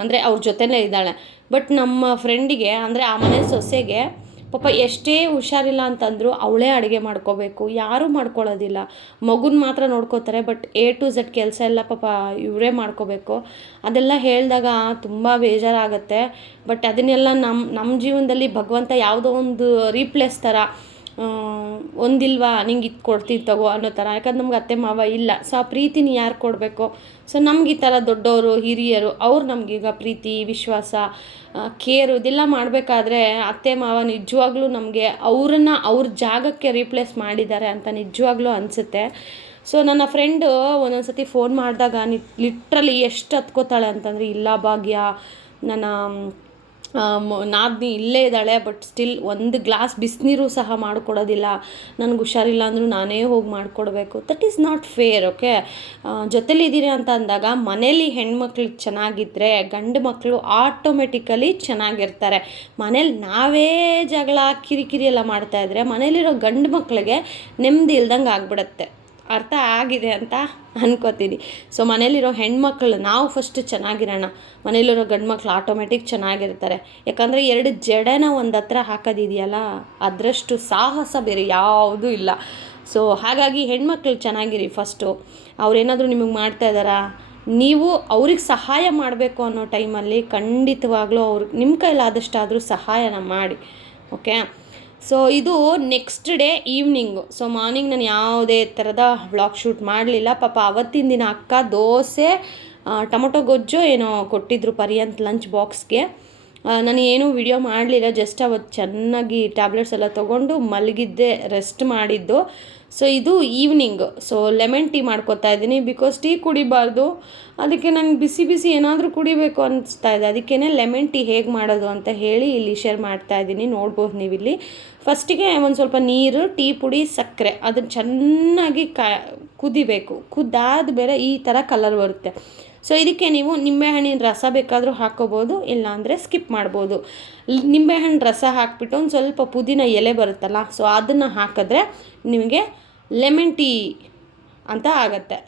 ಅಂದರೆ ಅವ್ರ ಜೊತೆಲೇ ಇದ್ದಾಳೆ. ಬಟ್ ನಮ್ಮ ಫ್ರೆಂಡಿಗೆ ಅಂದರೆ ಆ ಮನೆ ಸೊಸೆಗೆ ಪಾಪ ಎಷ್ಟೇ ಹುಷಾರಿಲ್ಲ ಅಂತಂದರೂ ಅವಳೇ ಅಡುಗೆ ಮಾಡ್ಕೋಬೇಕು, ಯಾರೂ ಮಾಡ್ಕೊಳ್ಳೋದಿಲ್ಲ. ಮಗುನ ಮಾತ್ರ ನೋಡ್ಕೋತಾರೆ, ಬಟ್ A to Z ಕೆಲಸ ಎಲ್ಲ ಪಾಪ ಇವರೇ ಮಾಡ್ಕೋಬೇಕು. ಅದೆಲ್ಲ ಹೇಳಿದಾಗ ತುಂಬ ಬೇಜಾರಾಗುತ್ತೆ. ಬಟ್ ಅದನ್ನೆಲ್ಲ ನಮ್ಮ ಜೀವನದಲ್ಲಿ ಭಗವಂತ ಯಾವುದೋ ಒಂದು ರೀಪ್ಲೇಸ್ ಥರ ಒಂದಿಲ್ವಾ ನಿಂಗೆ ಇದು ಕೊಡ್ತೀನಿ ತಗೋ ಅನ್ನೋ ಥರ. ಯಾಕಂದ್ರೆ ನಮ್ಗೆ ಅತ್ತೆ ಮಾವ ಇಲ್ಲ, ಸೊ ಆ ಪ್ರೀತಿನ ಯಾರು ಕೊಡಬೇಕು? ಸೊ ನಮ್ಗೆ ಈ ಥರ ದೊಡ್ಡವರು ಹಿರಿಯರು ಅವ್ರು ನಮಗೀಗ ಪ್ರೀತಿ, ವಿಶ್ವಾಸ, ಕೇರು ಇದೆಲ್ಲ ಮಾಡಬೇಕಾದ್ರೆ ಅತ್ತೆ ಮಾವ ನಿಜವಾಗ್ಲೂ ನಮಗೆ ಅವ್ರನ್ನ ಅವ್ರ ಜಾಗಕ್ಕೆ ರೀಪ್ಲೇಸ್ ಮಾಡಿದ್ದಾರೆ ಅಂತ ನಿಜವಾಗ್ಲೂ ಅನಿಸುತ್ತೆ. ಸೊ ನನ್ನ ಫ್ರೆಂಡು ಒಂದೊಂದು ಸತಿ ಫೋನ್ ಮಾಡಿದಾಗ ಲಿಟ್ರಲಿ ಎಷ್ಟು ಹತ್ಕೋತಾಳೆ ಅಂತಂದರೆ, ಇಲ್ಲ ಭಾಗ್ಯ, ನನ್ನ ನಾದಿನಿ ಇಲ್ಲೇ ಇದ್ದಾಳೆ, ಬಟ್ ಸ್ಟಿಲ್ ಒಂದು ಗ್ಲಾಸ್ ಬಿಸಿನೀರು ಸಹ ಮಾಡಿಕೊಡೋದಿಲ್ಲ. ನನಗೆ ಹುಷಾರಿಲ್ಲ ಅಂದರೂ ನಾನೇ ಹೋಗಿ ಮಾಡಿಕೊಡ್ಬೇಕು. That is not fair, okay. ಜೊತೆಲಿದ್ದೀರಿ ಅಂತ ಅಂದಾಗ ಮನೇಲಿ ಹೆಣ್ಮಕ್ಳು ಚೆನ್ನಾಗಿದ್ದರೆ ಗಂಡು ಮಕ್ಕಳು ಆಟೋಮೆಟಿಕಲಿ ಚೆನ್ನಾಗಿರ್ತಾರೆ. ಮನೇಲಿ ನಾವೇ ಜಗಳ ಕಿರಿಕಿರಿ ಎಲ್ಲ ಮಾಡ್ತಾಯಿದ್ರೆ ಮನೇಲಿರೋ ಗಂಡು ಮಕ್ಕಳಿಗೆ ನೆಮ್ಮದಿ ಇಲ್ದಂಗೆ ಆಗ್ಬಿಡುತ್ತೆ. ಅರ್ಥ ಆಗಿದೆ ಅಂತ ಅನ್ಕೋತೀನಿ. ಸೊ ಮನೇಲಿರೋ ಹೆಣ್ಮಕ್ಳು ನಾವು ಫಸ್ಟ್ ಚೆನ್ನಾಗಿರೋಣ, ಮನೇಲಿರೋ ಗಂಡು ಮಕ್ಳು ಆಟೋಮೆಟಿಕ್ ಚೆನ್ನಾಗಿರ್ತಾರೆ. ಯಾಕಂದರೆ 2 ಜಡೆನ ಒಂದು ಹತ್ರ ಹಾಕೋದಿದೆಯಲ್ಲ, ಅದರಷ್ಟು ಸಾಹಸ ಬೇರೆ ಯಾವುದೂ ಇಲ್ಲ. ಸೊ ಹಾಗಾಗಿ ಹೆಣ್ಮಕ್ಳು ಚೆನ್ನಾಗಿರಿ ಫಸ್ಟು. ಅವ್ರೇನಾದರೂ ನಿಮಗೆ ಮಾಡ್ತಾ ಇದ್ದಾರಾ, ನೀವು ಅವ್ರಿಗೆ ಸಹಾಯ ಮಾಡಬೇಕು ಅನ್ನೋ ಟೈಮಲ್ಲಿ ಖಂಡಿತವಾಗ್ಲೂ ನಿಮ್ಮ ಕೈಲಾದಷ್ಟಾದರೂ ಸಹಾಯನ ಮಾಡಿ, ಓಕೆ. ಸೊ ಇದು next day evening. So morning ನಾನು ಯಾವುದೇ ಥರದ ವ್ಲಾಗ್ ಶೂಟ್ ಮಾಡಲಿಲ್ಲ. ಪಾಪ ಅವತ್ತಿನ ದಿನ ಅಕ್ಕ ದೋಸೆ ಟೊಮೊಟೊ ಗೊಜ್ಜು ಏನೋ ಕೊಟ್ಟಿದ್ರು ಪರ್ಯಂತ್ ಲಂಚ್ ಬಾಕ್ಸ್ಗೆ. ನಾನು ಏನೂ ವಿಡಿಯೋ ಮಾಡಲಿಲ್ಲ, ಜಸ್ಟ್ ಅವತ್ತು ಚೆನ್ನಾಗಿ ಟ್ಯಾಬ್ಲೆಟ್ಸ್ ಎಲ್ಲ ತೊಗೊಂಡು ಮಲಗಿದ್ದೆ, ರೆಸ್ಟ್ ಮಾಡಿದ್ದು. ಸೊ ಇದು ಈವ್ನಿಂಗ್. ಸೊ ಲೆಮನ್ ಟೀ ಮಾಡ್ಕೊತಾ ಇದ್ದೀನಿ, ಬಿಕಾಸ್ ಟೀ ಕುಡಿಬಾರ್ದು, ಅದಕ್ಕೆ ನಂಗೆ ಬಿಸಿ ಬಿಸಿ ಏನಾದರೂ ಕುಡಿಬೇಕು ಅನಿಸ್ತಾ ಇದೆ. ಅದಕ್ಕೇ ಲೆಮನ್ ಟೀ ಹೇಗೆ ಮಾಡೋದು ಅಂತ ಹೇಳಿ ಇಲ್ಲಿ ಶೇರ್ ಮಾಡ್ತಾ ಇದ್ದೀನಿ. ನೋಡ್ಬೋದು ನೀವಿಲ್ಲಿ. ಫಸ್ಟಿಗೆ ಒಂದು ಸ್ವಲ್ಪ ನೀರು, ಟೀ ಪುಡಿ, ಸಕ್ಕರೆ ಅದನ್ನು ಚೆನ್ನಾಗಿ ಕುದಿಬೇಕು. ಕುದ್ದಾದ ಮೇಲೆ ಈ ಥರ ಕಲರ್ ಬರುತ್ತೆ. ಸೊ ಇದಕ್ಕೆ ನೀವು ನಿಂಬೆಹಣ್ಣಿನ ರಸ ಬೇಕಾದರೂ ಹಾಕ್ಕೋಬೋದು, ಇಲ್ಲಾಂದರೆ ಸ್ಕಿಪ್ ಮಾಡ್ಬೋದು. ನಿಂಬೆಹಣ್ಣು ರಸ ಹಾಕಿಬಿಟ್ಟು ಒಂದು ಸ್ವಲ್ಪ ಪುದೀನ ಎಲೆ ಬರುತ್ತಲ್ಲ, ಸೊ ಅದನ್ನು ಹಾಕಿದ್ರೆ ನಿಮಗೆ ಲೆಮನ್ ಟೀ ಅಂತ ಆಗುತ್ತೆ.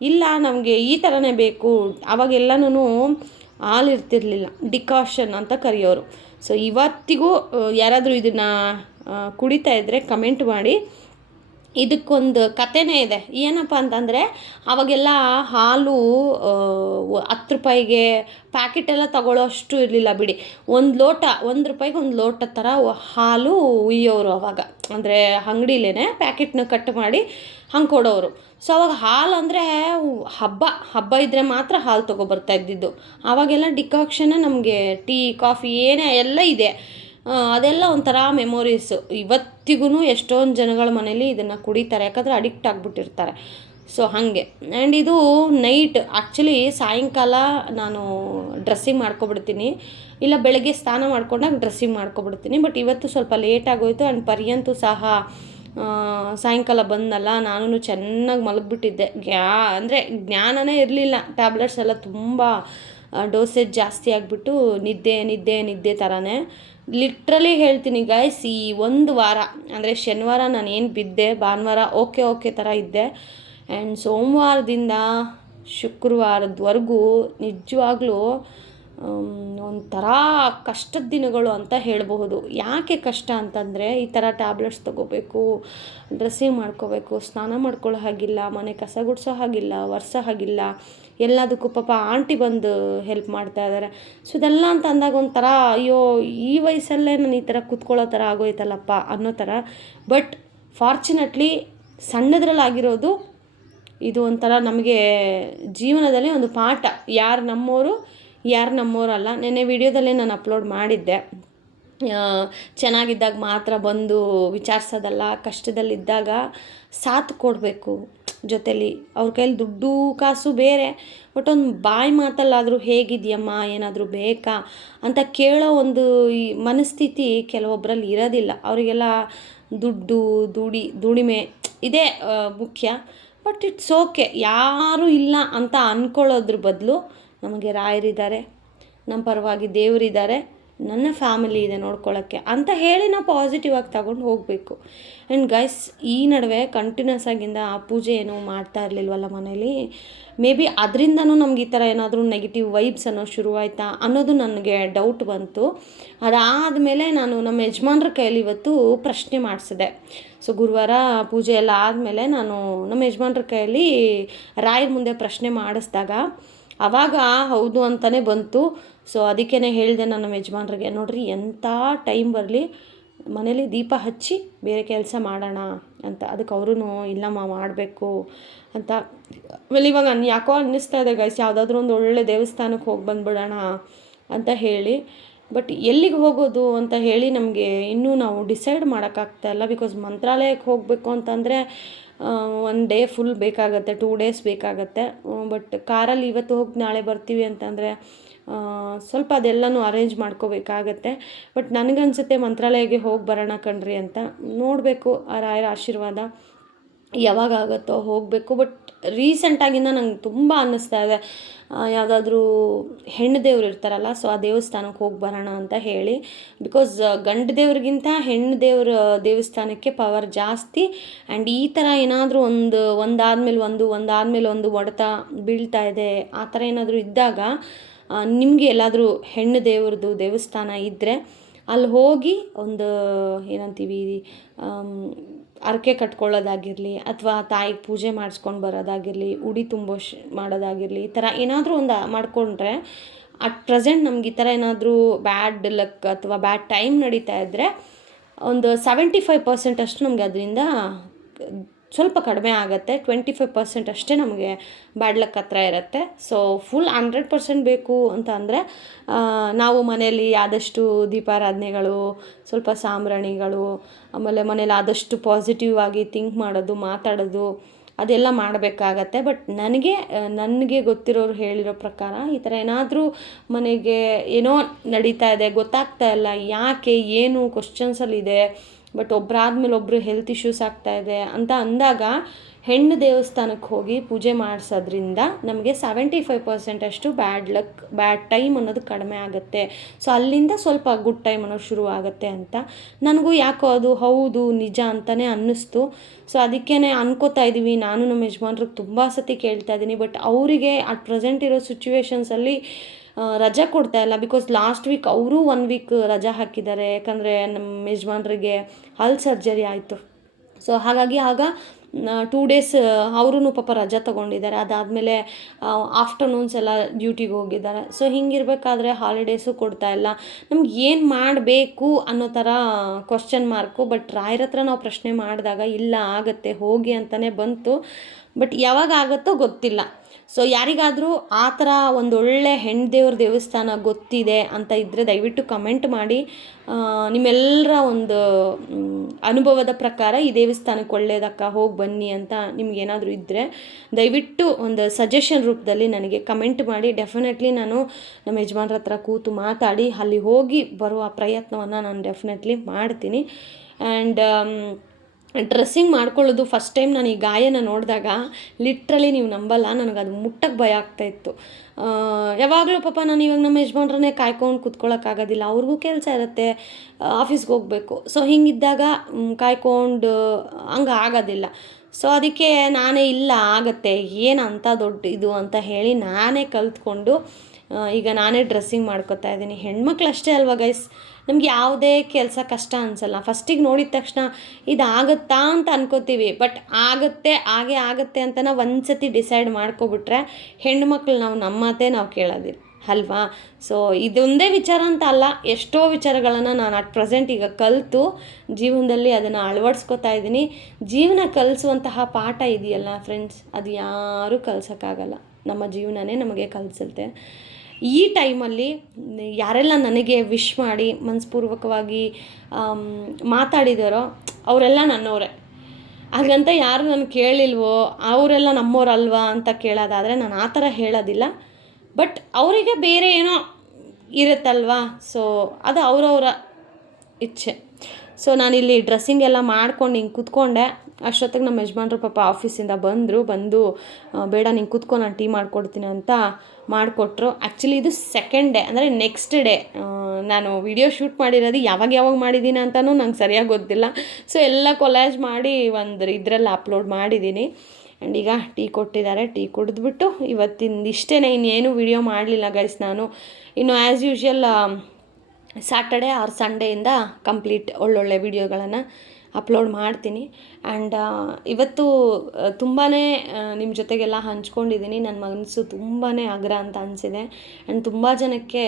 ಇಲ್ಲ ನಮಗೆ ಈ ಥರನೇ ಬೇಕು, ಅವಾಗೆಲ್ಲನೂ ಹಾಲು ಇರ್ತಿರ್ಲಿಲ್ಲ, ಡಿಕಾಷನ್ ಅಂತ ಕರೆಯೋರು. ಸೊ ಇವತ್ತಿಗೂ ಯಾರಾದರೂ ಇದನ್ನು ಕುಡಿತಾ ಇದ್ದರೆ ಕಮೆಂಟ್ ಮಾಡಿ. ಇದಕ್ಕೊಂದು ಕಥೆನೇ ಇದೆ. ಏನಪ್ಪ ಅಂತಂದರೆ ಆವಾಗೆಲ್ಲ ಹಾಲು 10 ರೂಪಾಯಿಗೆ ಪ್ಯಾಕೆಟೆಲ್ಲ ತಗೊಳ್ಳೋ ಅಷ್ಟು ಇರಲಿಲ್ಲ ಬಿಡಿ. ಒಂದು ಲೋಟ ₹1ಗೆ ಒಂದು ಲೋಟ ಥರ ಹಾಲು ಉಯ್ಯೋರು ಅವಾಗ. ಅಂದರೆ ಅಂಗಡಿಲೇ ಪ್ಯಾಕೆಟ್ನ ಕಟ್ ಮಾಡಿ ಹಂಗೆ ಕೊಡೋರು. ಸೊ ಅವಾಗ ಹಾಲು ಅಂದರೆ ಹಬ್ಬ ಇದ್ದರೆ ಮಾತ್ರ ಹಾಲು ತೊಗೊಬರ್ತಾ ಇದ್ದಿದ್ದು. ಆವಾಗೆಲ್ಲ ಡಿಕಾಕ್ಷನ್ ನಮಗೆ ಟೀ ಕಾಫಿ ಏನೇ ಎಲ್ಲ ಇದೆ. ಅದೆಲ್ಲ ಒಂಥರ ಮೆಮೊರೀಸು. ಇವತ್ತಿಗೂ ಎಷ್ಟೊಂದು ಜನಗಳ ಮನೇಲಿ ಇದನ್ನು ಕುಡಿತಾರೆ, ಯಾಕಂದರೆ ಅಡಿಕ್ಟ್ ಆಗಿಬಿಟ್ಟಿರ್ತಾರೆ. ಸೊ ಹಾಗೆ. ಆ್ಯಂಡ್ ಇದು ನೈಟ್ ಆ್ಯಕ್ಚುಲಿ ಸಾಯಂಕಾಲ ನಾನು ಡ್ರೆಸ್ಸಿಂಗ್ ಮಾಡ್ಕೊಬಿಡ್ತೀನಿ, ಇಲ್ಲ ಬೆಳಗ್ಗೆ ಸ್ನಾನ ಮಾಡ್ಕೊಂಡಾಗ ಡ್ರೆಸ್ಸಿಂಗ್ ಮಾಡ್ಕೊಬಿಡ್ತೀನಿ. ಬಟ್ ಇವತ್ತು ಸ್ವಲ್ಪ ಲೇಟ್ ಆಗೋಯಿತು. ಆ್ಯಂಡ್ ಪರ್ಯಂತು ಸಹ ಸಾಯಂಕಾಲ ಬಂದಲ್ಲ, ನಾನು ಚೆನ್ನಾಗಿ ಮಲಗಿಬಿಟ್ಟಿದ್ದೆ. ಅಂದರೆ ಜ್ಞಾನನೇ ಇರಲಿಲ್ಲ. ಟ್ಯಾಬ್ಲೆಟ್ಸ್ ಎಲ್ಲ ತುಂಬ ಡೋಸೇಜ್ ಜಾಸ್ತಿ ಆಗಿಬಿಟ್ಟು ನಿದ್ದೆ ಥರನೇ. ಲಿಟ್ರಲಿ ಹೇಳ್ತೀನಿ ಗೈಸ್, ಈ ಒಂದು ವಾರ ಅಂದರೆ ಶನಿವಾರ ನಾನು ಏನು ಬಿದ್ದೆ, ಭಾನುವಾರ ಓಕೆ ಥರ ಇದ್ದೆ. ಆ್ಯಂಡ್ ಸೋಮವಾರದಿಂದ ಶುಕ್ರವಾರದವರೆಗೂ ನಿಜವಾಗ್ಲೂ ಒಂಥರ ಕಷ್ಟದ ದಿನಗಳು ಅಂತ ಹೇಳಬಹುದು. ಯಾಕೆ ಕಷ್ಟ ಅಂತಂದರೆ ಈ ಥರ ಟ್ಯಾಬ್ಲೆಟ್ಸ್ ತೊಗೋಬೇಕು, ಡ್ರೆಸ್ಸಿಂಗ್ ಮಾಡ್ಕೋಬೇಕು, ಸ್ನಾನ ಮಾಡ್ಕೊಳ್ಳೋ ಹಾಗಿಲ್ಲ, ಮನೆ ಕಸ ಗುಡಿಸೋ ಹಾಗಿಲ್ಲ, ಒರೆಸೋ ಹಾಗಿಲ್ಲ, ಎಲ್ಲದಕ್ಕೂ ಪಾಪ ಆಂಟಿ ಬಂದು ಹೆಲ್ಪ್ ಮಾಡ್ತಾ ಇದ್ದಾರೆ. ಸೊ ಇದೆಲ್ಲ ಅಂತ ಅಂದಾಗ ಒಂಥರ ಅಯ್ಯೋ ಈ ವಯಸ್ಸಲ್ಲೇ ನಾನು ಈ ಥರ ಕೂತ್ಕೊಳ್ಳೋ ಥರ ಆಗೋಯ್ತಲ್ಲಪ್ಪ ಅನ್ನೋ ಥರ. ಬಟ್ ಫಾರ್ಚುನೇಟ್ಲಿ ಸಣ್ಣದ್ರಲ್ಲಾಗಿರೋದು ಇದು ಒಂಥರ ನಮಗೆ ಜೀವನದಲ್ಲಿ ಒಂದು ಪಾಠ. ಯಾರು ನಮ್ಮೋರಲ್ಲ. ನೆನ್ನೆ ವಿಡಿಯೋದಲ್ಲೇ ನಾನು ಅಪ್ಲೋಡ್ ಮಾಡಿದ್ದೆ. ಚೆನ್ನಾಗಿದ್ದಾಗ ಮಾತ್ರ ಬಂದು ವಿಚಾರಿಸೋದಲ್ಲ, ಕಷ್ಟದಲ್ಲಿದ್ದಾಗ ಸಾಥ್ ಕೊಡಬೇಕು ಜೊತೇಲಿ. ಅವ್ರ ಕೈಲಿ ದುಡ್ಡು ಕಾಸು ಬೇರೆ, ಬಟ್ ಒಂದು ಬಾಯಿ ಮಾತಲ್ಲಾದರೂ ಹೇಗಿದೆಯಮ್ಮ, ಏನಾದರೂ ಬೇಕಾ ಅಂತ ಕೇಳೋ ಒಂದು ಈ ಮನಸ್ಥಿತಿ ಕೆಲವೊಬ್ಬರಲ್ಲಿ ಇರೋದಿಲ್ಲ. ಅವರಿಗೆಲ್ಲ ದುಡಿಮೆ ಇದೇ ಮುಖ್ಯ. But it's okay. ಯಾರೂ ಇಲ್ಲ ಅಂತ ಅಂದ್ಕೊಳ್ಳೋದ್ರ ಬದಲು ನಮಗೆ ರಾಯರಿದ್ದಾರೆ, ನಮ್ಮ ಪರವಾಗಿ ದೇವರಿದ್ದಾರೆ, ನನ್ನ ಫ್ಯಾಮಿಲಿ ಇದೆ ನೋಡ್ಕೊಳ್ಳೋಕ್ಕೆ ಅಂತ ಹೇಳಿ ನಾವು ಪಾಸಿಟಿವ್ ಆಗಿ ತಗೊಂಡು ಹೋಗಬೇಕು. ಆ್ಯಂಡ್ ಗೈಸ್, ಈ ನಡುವೆ ಕಂಟಿನ್ಯೂಸ್ ಆಗಿಂದ ಆ ಪೂಜೆ ಏನೂ ಮಾಡ್ತಾ ಇರಲಿಲ್ವಲ್ಲ ಮನೇಲಿ. ಮೇ ಬಿ ಅದರಿಂದನೂ ನಮ್ಗೆ ಈ ಥರ ಏನಾದರೂ ನೆಗೆಟಿವ್ ವೈಬ್ಸ್ ಅನ್ನೋ ಶುರುವಾಯಿತಾ ಅನ್ನೋದು ನನಗೆ ಡೌಟ್ ಬಂತು. ಅದಾದಮೇಲೆ ನಾನು ನಮ್ಮ ಯಜಮಾನ್ರ ಕೈಯಲ್ಲಿ ಇವತ್ತು ಪ್ರಶ್ನೆ ಮಾಡಿಸಿದೆ. ಸೊ ಗುರುವಾರ ಪೂಜೆ ಎಲ್ಲ ಆದಮೇಲೆ ನಾನು ನಮ್ಮ ಯಜಮಾನ್ರ ಕೈಯಲ್ಲಿ ರಾಯರ ಮುಂದೆ ಪ್ರಶ್ನೆ ಮಾಡಿಸಿದಾಗ ಆವಾಗ ಹೌದು ಅಂತಲೇ ಬಂತು. ಸೊ ಅದಕ್ಕೇ ಹೇಳಿದೆ ನಾನು ನಮ್ಮ ಯಜಮಾನ್ರಿಗೆ, ನೋಡಿರಿ ಎಂಥ ಟೈಮ್ ಬರಲಿ ಮನೇಲಿ ದೀಪ ಹಚ್ಚಿ ಬೇರೆ ಕೆಲಸ ಮಾಡೋಣ ಅಂತ. ಅದಕ್ಕೆ ಅವರೂ ಇಲ್ಲಮ್ಮ ಮಾಡಬೇಕು ಅಂತ. ಆಮೇಲೆ ಇವಾಗ ಯಾಕೋ ಅನ್ನಿಸ್ತಾ ಇದೆ ಗೈಸ್, ಯಾವುದಾದ್ರೂ ಒಂದು ಒಳ್ಳೆ ದೇವಸ್ಥಾನಕ್ಕೆ ಹೋಗಿ ಬಂದುಬಿಡೋಣ ಅಂತ ಹೇಳಿ. ಬಟ್ ಎಲ್ಲಿಗೆ ಹೋಗೋದು ಅಂತ ಹೇಳಿ ನಮಗೆ ಇನ್ನೂ ನಾವು ಡಿಸೈಡ್ ಮಾಡೋಕ್ಕಾಗ್ತಾಯಿಲ್ಲ. ಬಿಕಾಸ್ ಮಂತ್ರಾಲಯಕ್ಕೆ ಹೋಗಬೇಕು ಅಂತಂದರೆ 1 ಡೇ ಫುಲ್ ಬೇಕಾಗತ್ತೆ, 2 ಡೇಸ್ ಬೇಕಾಗತ್ತೆ. ಬಟ್ ಕಾರಲ್ಲಿ ಇವತ್ತು ಹೋಗಿ ನಾಳೆ ಬರ್ತೀವಿ ಅಂತಂದರೆ ಸ್ವಲ್ಪ ಅದೆಲ್ಲನೂ ಅರೇಂಜ್ ಮಾಡ್ಕೋಬೇಕಾಗತ್ತೆ. ಬಟ್ ನನಗನ್ಸುತ್ತೆ ಮಂತ್ರಾಲಯಕ್ಕೆ ಹೋಗಿ ಬರೋಣ ಕಣ್ರಿ ಅಂತ. ನೋಡಬೇಕು, ಆ ರಾಯರ ಆಶೀರ್ವಾದ ಯಾವಾಗ ಆಗುತ್ತೋ ಹೋಗಬೇಕು. ಬಟ್ ರೀಸೆಂಟಾಗಿಂದ ನಂಗೆ ತುಂಬ ಅನ್ನಿಸ್ತಾ ಇದೆ, ಯಾವುದಾದ್ರೂ ಹೆಣ್ಣು ದೇವ್ರು ಇರ್ತಾರಲ್ಲ, ಸೊ ಆ ದೇವಸ್ಥಾನಕ್ಕೆ ಹೋಗಿ ಬರೋಣ ಅಂತ ಹೇಳಿ. ಬಿಕಾಸ್ ಗಂಡು ದೇವ್ರಿಗಿಂತ ಹೆಣ್ಣು ದೇವ್ರ ದೇವಸ್ಥಾನಕ್ಕೆ ಪವರ್ ಜಾಸ್ತಿ. ಆ್ಯಂಡ್ ಈ ಥರ ಏನಾದರೂ ಒಂದಾದ್ಮೇಲೆ ಒಂದು ಹೊಡೆತ ಬೀಳ್ತಾ ಇದೆ, ಆ ಥರ ಏನಾದರೂ ಇದ್ದಾಗ ನಿಮಗೆ ಎಲ್ಲಾದರೂ ಹೆಣ್ಣು ದೇವ್ರದ್ದು ದೇವಸ್ಥಾನ ಇದ್ದರೆ ಅಲ್ಲಿ ಹೋಗಿ ಒಂದು ಏನಂತೀವಿ ಹರಕೆ ಕಟ್ಕೊಳ್ಳೋದಾಗಿರಲಿ, ಅಥವಾ ತಾಯಿಗೆ ಪೂಜೆ ಮಾಡಿಸ್ಕೊಂಡು ಬರೋದಾಗಿರಲಿ, ಉಡಿ ಮಾಡೋದಾಗಿರಲಿ, ಈ ಥರ ಏನಾದರೂ ಒಂದು ಮಾಡಿಕೊಂಡ್ರೆ ಅಟ್ ಪ್ರೆಸೆಂಟ್ ನಮ್ಗೆ ಈ ಥರ ಏನಾದರೂ ಬ್ಯಾಡ್ ಲಕ್ ಅಥವಾ ಬ್ಯಾಡ್ ಟೈಮ್ ನಡೀತಾ ಇದ್ದರೆ ಒಂದು 75% ಅಷ್ಟು ನಮಗೆ ಅದರಿಂದ ಸ್ವಲ್ಪ ಕಡಿಮೆ ಆಗುತ್ತೆ. 25% ಅಷ್ಟೇ ನಮಗೆ ಬ್ಯಾಡ್ ಲಕ್ ಹತ್ರ ಇರುತ್ತೆ. ಸೊ ಫುಲ್ 100% ಬೇಕು ಅಂತ ಅಂದರೆ ನಾವು ಮನೆಯಲ್ಲಿ ಆದಷ್ಟು ದೀಪಾರಾಧನೆಗಳು, ಸ್ವಲ್ಪ ಸಾಂಬ್ರಾಣಿಗಳು, ಆಮೇಲೆ ಮನೇಲಿ ಆದಷ್ಟು ಪಾಸಿಟಿವ್ ಆಗಿ ಥಿಂಕ್ ಮಾಡೋದು, ಮಾತಾಡೋದು ಅದೆಲ್ಲ ಮಾಡಬೇಕಾಗತ್ತೆ. ಬಟ್ ನನಗೆ ಗೊತ್ತಿರೋರು ಹೇಳಿರೋ ಪ್ರಕಾರ ಈ ಥರ ಏನಾದರೂ ಮನೆಗೆ ಏನೋ ನಡೀತಾ ಇದೆ, ಗೊತ್ತಾಗ್ತಾ ಇಲ್ಲ ಯಾಕೆ ಏನು ಕ್ವಶನ್ಸಲ್ಲಿದೆ, ಬಟ್ ಒಬ್ಬರಾದ್ಮೇಲೆ ಒಬ್ಬರು ಹೆಲ್ತ್ ಇಶ್ಯೂಸ್ ಆಗ್ತಾಯಿದೆ ಅಂತ ಅಂದಾಗ ಹೆಣ್ಣು ದೇವಸ್ಥಾನಕ್ಕೆ ಹೋಗಿ ಪೂಜೆ ಮಾಡಿಸೋದ್ರಿಂದ ನಮಗೆ 75% ಅಷ್ಟು ಬ್ಯಾಡ್ ಟೈಮ್ ಅನ್ನೋದು ಕಡಿಮೆ ಆಗುತ್ತೆ. ಸೊ ಅಲ್ಲಿಂದ ಸ್ವಲ್ಪ ಗುಡ್ ಟೈಮ್ ಅನ್ನೋದು ಶುರು ಆಗುತ್ತೆ ಅಂತ ನನಗೂ ಯಾಕೋ ಅದು ಹೌದು ನಿಜ ಅಂತಲೇ ಅನ್ನಿಸ್ತು. ಸೊ ಅದಕ್ಕೇ ಅನ್ಕೋತಾ ಇದ್ದೀವಿ. ನಾನು ನಮ್ಮ ಯಜಮಾನ್ರಿಗೆ ತುಂಬ ಸತಿ ಕೇಳ್ತಾ ಇದ್ದೀನಿ. ಬಟ್ ಅವರಿಗೆ ಅಟ್ ಪ್ರೆಸೆಂಟ್ ಇರೋ ಸಿಚುವೇಶನ್ಸಲ್ಲಿ ರಜೆ ಕೊಡ್ತಾಯಿಲ್ಲ. ಬಿಕಾಸ್ ಲಾಸ್ಟ್ ವೀಕ್ ಅವರು 1 ವೀಕ್ ರಜಾ ಹಾಕಿದ್ದಾರೆ. ಯಾಕಂದರೆ ನಮ್ಮ ಯಜಮಾನ್ರಿಗೆ ಹಲ್ ಸರ್ಜರಿ ಆಯಿತು. ಸೊ ಹಾಗಾಗಿ ಆಗ 2 ಡೇಸ್ ಅವರೂ ಪಾಪ ರಜೆ ತೊಗೊಂಡಿದ್ದಾರೆ. ಅದಾದಮೇಲೆ ಆಫ್ಟರ್ನೂನ್ಸ್ ಎಲ್ಲ ಡ್ಯೂಟಿಗೆ ಹೋಗಿದ್ದಾರೆ. ಸೊ ಹಿಂಗಿರಬೇಕಾದ್ರೆ ಹಾಲಿಡೇಸು ಕೊಡ್ತಾಯಿಲ್ಲ. ನಮ್ಗೆ ಏನು ಮಾಡಬೇಕು ಅನ್ನೋ ಥರ ಕ್ವಶ್ಚನ್ ಮಾರ್ಕು. ಬಟ್ ರಾಯರ ಹತ್ರ ನಾವು ಪ್ರಶ್ನೆ ಮಾಡಿದಾಗ ಇಲ್ಲ ಆಗುತ್ತೆ ಹೋಗಿ ಅಂತಲೇ ಬಂತು. ಬಟ್ ಯಾವಾಗ ಆಗುತ್ತೋ ಗೊತ್ತಿಲ್ಲ. ಸೊ ಯಾರಿಗಾದರೂ ಆ ಥರ ಒಂದೊಳ್ಳೆ ಹೆಣ್ಣು ದೇವ್ರ ದೇವಸ್ಥಾನ ಗೊತ್ತಿದೆ ಅಂತ ಇದ್ದರೆ ದಯವಿಟ್ಟು ಕಮೆಂಟ್ ಮಾಡಿ. ನಿಮ್ಮೆಲ್ಲರ ಒಂದು ಅನುಭವದ ಪ್ರಕಾರ ಈ ದೇವಸ್ಥಾನಕ್ಕೆ ಒಳ್ಳೇದಕ್ಕ ಹೋಗಿ ಬನ್ನಿ ಅಂತ ನಿಮಗೇನಾದರೂ ಇದ್ದರೆ ದಯವಿಟ್ಟು ಒಂದು ಸಜೆಷನ್ ರೂಪದಲ್ಲಿ ನನಗೆ ಕಮೆಂಟ್ ಮಾಡಿ. ಡೆಫಿನೆಟ್ಲಿ ನಾನು ನಮ್ಮ ಯಜಮಾನ್ರ ಹತ್ರ ಕೂತು ಮಾತಾಡಿ ಅಲ್ಲಿ ಹೋಗಿ ಬರುವ ಪ್ರಯತ್ನವನ್ನು ನಾನು ಡೆಫಿನೆಟ್ಲಿ ಮಾಡ್ತೀನಿ. ಆ್ಯಂಡ್ ಡ್ರೆಸ್ಸಿಂಗ್ ಮಾಡ್ಕೊಳ್ಳೋದು ಫಸ್ಟ್ ಟೈಮ್ ನಾನು ಈ ಗಾಯನ ನೋಡಿದಾಗ ಲಿಟ್ರಲಿ ನೀವು ನಂಬಲ್ಲ, ನನಗದು ಮುಟ್ಟಕ್ಕೆ ಭಯ ಆಗ್ತಾಯಿತ್ತು. ಯಾವಾಗಲೂ ಪಾಪ ನಾನು ಇವಾಗ ನಮ್ಮ ಯಜಮಾನ್ರನ್ನೇ ಕಾಯ್ಕೊಂಡು ಕೂತ್ಕೊಳ್ಳೋಕ್ಕಾಗೋದಿಲ್ಲ, ಅವ್ರಿಗೂ ಕೆಲಸ ಇರುತ್ತೆ, ಆಫೀಸ್ಗೆ ಹೋಗಬೇಕು. ಸೊ ಹಿಂಗಿದ್ದಾಗ ಕಾಯ್ಕೊಂಡು ಹಂಗೆ ಆಗೋದಿಲ್ಲ. ಸೊ ಅದಕ್ಕೆ ನಾನೇ ಇಲ್ಲ ಆಗುತ್ತೆ ಏನಂತ ದೊಡ್ಡ ಇದು ಅಂತ ಹೇಳಿ ನಾನೇ ಕಲ್ತ್ಕೊಂಡು ಈಗ ನಾನೇ ಡ್ರೆಸ್ಸಿಂಗ್ ಮಾಡ್ಕೊತಾ ಇದ್ದೀನಿ. ಹೆಣ್ಮಕ್ಳು ಅಷ್ಟೇ ಅಲ್ವಾ ಗೈಸ್, ನಮ್ಗೆ ಯಾವುದೇ ಕೆಲಸ ಕಷ್ಟ ಅನಿಸಲ್ಲ. ಫಸ್ಟಿಗೆ ನೋಡಿದ ತಕ್ಷಣ ಇದಾಗುತ್ತಾ ಅಂತ ಅನ್ಕೋತೀವಿ. ಬಟ್ ಹಾಗೆ ಆಗುತ್ತೆ ಅಂತ ನಾವು ಒಂದು ಸತಿ ಡಿಸೈಡ್ ಮಾಡ್ಕೊಬಿಟ್ರೆ ಹೆಣ್ಮಕ್ಳು ನಮ್ಮ ಮಾತೇ ನಾವು ಕೇಳೋದಿಲ್ಲ ಅಲ್ವಾ. ಸೊ ಇದೊಂದೇ ವಿಚಾರ ಅಂತ ಅಲ್ಲ, ಎಷ್ಟೋ ವಿಚಾರಗಳನ್ನು ನಾನು ಅಟ್ ಪ್ರೆಸೆಂಟ್ ಈಗ ಕಲಿತು ಜೀವನದಲ್ಲಿ ಅದನ್ನು ಅಳವಡಿಸ್ಕೊತಾ ಇದ್ದೀನಿ. ಜೀವನ ಕಲಿಸುವಂತಹ ಪಾಠ ಇದೆಯಲ್ಲ ಫ್ರೆಂಡ್ಸ್, ಅದು ಯಾರೂ ಕಲಿಸೋಕ್ಕಾಗಲ್ಲ, ನಮ್ಮ ಜೀವನನೇ ನಮಗೆ ಕಲಿಸುತ್ತೆ. ಈ ಟೈಮಲ್ಲಿ ಯಾರೆಲ್ಲ ನನಗೆ ವಿಶ್ ಮಾಡಿ ಮನಸ್ಪೂರ್ವಕವಾಗಿ ಮಾತಾಡಿದಾರೋ ಅವರೆಲ್ಲ ನನ್ನವರೇ. ಹಾಗಂತ ಯಾರು ನಾನು ಕೇಳಿಲ್ವೋ ಅವರೆಲ್ಲ ನಮ್ಮೋರಲ್ವಾ ಅಂತ ಕೇಳೋದಾದರೆ ನಾನು ಆ ಥರ ಹೇಳೋದಿಲ್ಲ. ಬಟ್ ಅವರಿಗೆ ಬೇರೆ ಏನೋ ಇರುತ್ತಲ್ವಾ, ಸೊ ಅದು ಅವರವರ ಇಚ್ಛೆ. ಸೊ ನಾನಿಲ್ಲಿ ಡ್ರೆಸ್ಸಿಂಗ್ ಎಲ್ಲ ಮಾಡ್ಕೊಂಡು ಹಿಂಗೆ ಕೂತ್ಕೊಂಡೆ. ಅಷ್ಟೊತ್ತಿಗೆ ನಮ್ಮ ಯಜಮಾನ್ರು ಪಾಪ ಆಫೀಸಿಂದ ಬಂದು ಬೇಡ ನೀನು ಕೂತ್ಕೊ ನಾನು ಟೀ ಮಾಡಿಕೊಡ್ತೀನಿ ಅಂತ ಮಾಡಿಕೊಟ್ರು. ಆ್ಯಕ್ಚುಲಿ ಇದು ಸೆಕೆಂಡ್ ಡೇ, ಅಂದರೆ ನೆಕ್ಸ್ಟ್ ಡೇ ನಾನು ವಿಡಿಯೋ ಶೂಟ್ ಮಾಡಿರೋದು ಯಾವಾಗ ಮಾಡಿದ್ದೀನಿ ಅಂತಲೂ ನಂಗೆ ಸರಿಯಾಗಿ ಗೊತ್ತಿಲ್ಲ. ಸೊ ಎಲ್ಲ ಕೊಲಾಜ್ ಮಾಡಿ ಒಂದು ಇದರಲ್ಲಿ ಅಪ್ಲೋಡ್ ಮಾಡಿದ್ದೀನಿ. ಆ್ಯಂಡ್ ಈಗ ಟೀ ಕೊಟ್ಟಿದ್ದಾರೆ, ಟೀ ಕುಡಿದ್ಬಿಟ್ಟು ಇವತ್ತಿಂದ ಇಷ್ಟೇ, ಇನ್ನೇನು ವಿಡಿಯೋ ಮಾಡಲಿಲ್ಲ ಗೈಸ್. ನಾನು ಇನ್ನು ಆ್ಯಸ್ ಯೂಶ್ವಲ್ ಸ್ಯಾಟರ್ಡೇ ಆರ್ ಸಂಡೇಯಿಂದ ಕಂಪ್ಲೀಟ್ ಒಳ್ಳೊಳ್ಳೆ ವಿಡಿಯೋಗಳನ್ನು ಅಪ್ಲೋಡ್ ಮಾಡ್ತೀನಿ. ಆ್ಯಂಡ್ ಇವತ್ತು ತುಂಬಾ ನಿಮ್ಮ ಜೊತೆಗೆಲ್ಲ ಹಂಚ್ಕೊಂಡಿದ್ದೀನಿ. ನನ್ನ ಮನಸ್ಸು ತುಂಬಾ ಅಗ್ರ ಅಂತ ಅನಿಸಿದೆ. ಆ್ಯಂಡ್ ತುಂಬ ಜನಕ್ಕೆ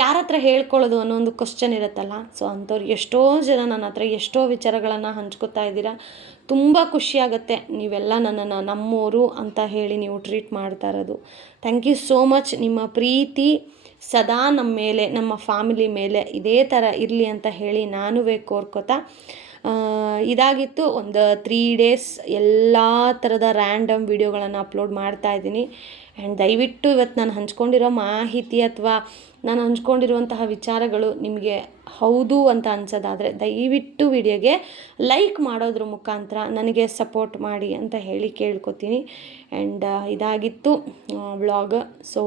ಯಾರ ಹತ್ರ ಹೇಳ್ಕೊಳ್ಳೋದು ಅನ್ನೋ ಒಂದು ಕ್ವಶ್ಚನ್ ಇರುತ್ತಲ್ಲ. ಸೊ ಅಂಥವ್ರು ಎಷ್ಟೋ ಜನ ನನ್ನ ಹತ್ರ ಎಷ್ಟೋ ವಿಚಾರಗಳನ್ನು ಹಂಚ್ಕೋತಾ ಇದ್ದೀರಾ. ತುಂಬ ಖುಷಿಯಾಗುತ್ತೆ ನೀವೆಲ್ಲ ನನ್ನನ್ನು ನಮ್ಮೋರು ಅಂತ ಹೇಳಿ ನೀವು ಟ್ರೀಟ್ ಮಾಡ್ತಾ ಇರೋದು. Thank you so much. ನಿಮ್ಮ ಪ್ರೀತಿ ಸದಾ ನಮ್ಮ ಮೇಲೆ, ನಮ್ಮ ಫ್ಯಾಮಿಲಿ ಮೇಲೆ ಇದೇ ಥರ ಇರಲಿ ಅಂತ ಹೇಳಿ ನಾನುವೇ ಕೋರ್ಕೋತಾ ಇದಾಗಿತ್ತು. ಒಂದು 3 ಡೇಸ್ ಎಲ್ಲ ಥರದ ರ್ಯಾಂಡಮ್ ವಿಡಿಯೋಗಳನ್ನು ಅಪ್ಲೋಡ್ ಮಾಡ್ತಾಯಿದ್ದೀನಿ. ಆ್ಯಂಡ್ ದಯವಿಟ್ಟು ಇವತ್ತು ನಾನು ಹಂಚ್ಕೊಂಡಿರೋ ಮಾಹಿತಿ ಅಥವಾ ನಾನು ಹಂಚ್ಕೊಂಡಿರುವಂತಹ ವಿಚಾರಗಳು ನಿಮಗೆ ಹೌದು ಅಂತ ಅನ್ಸೋದಾದರೆ ದಯವಿಟ್ಟು ವಿಡಿಯೋಗೆ ಲೈಕ್ ಮಾಡೋದ್ರ ಮುಖಾಂತರ ನನಗೆ ಸಪೋರ್ಟ್ ಮಾಡಿ ಅಂತ ಹೇಳಿ ಕೇಳ್ಕೊತೀನಿ. ಆ್ಯಂಡ್ ಇದಾಗಿತ್ತು ವ್ಲಾಗ್. ಸೊ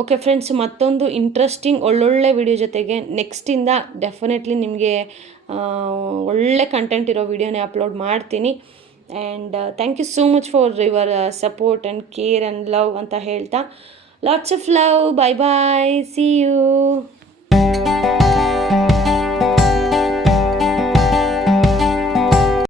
ಓಕೆ ಫ್ರೆಂಡ್ಸ್, ಮತ್ತೊಂದು ಇಂಟ್ರೆಸ್ಟಿಂಗ್ ಒಳ್ಳೊಳ್ಳೆ ವಿಡಿಯೋ ಜೊತೆಗೆ ನೆಕ್ಸ್ಟಿಂದ ಡೆಫಿನೆಟ್ಲಿ ನಿಮಗೆ ಒಳ್ಳೆ ಕಂಟೆಂಟ್ ಇರೋ ವಿಡಿಯೋನೇ ಅಪ್ಲೋಡ್ ಮಾಡ್ತೀನಿ. And thank you so much for your support and care and love ಅಂತ ಹೇಳ್ತಾ lots of love. Bye bye, see you.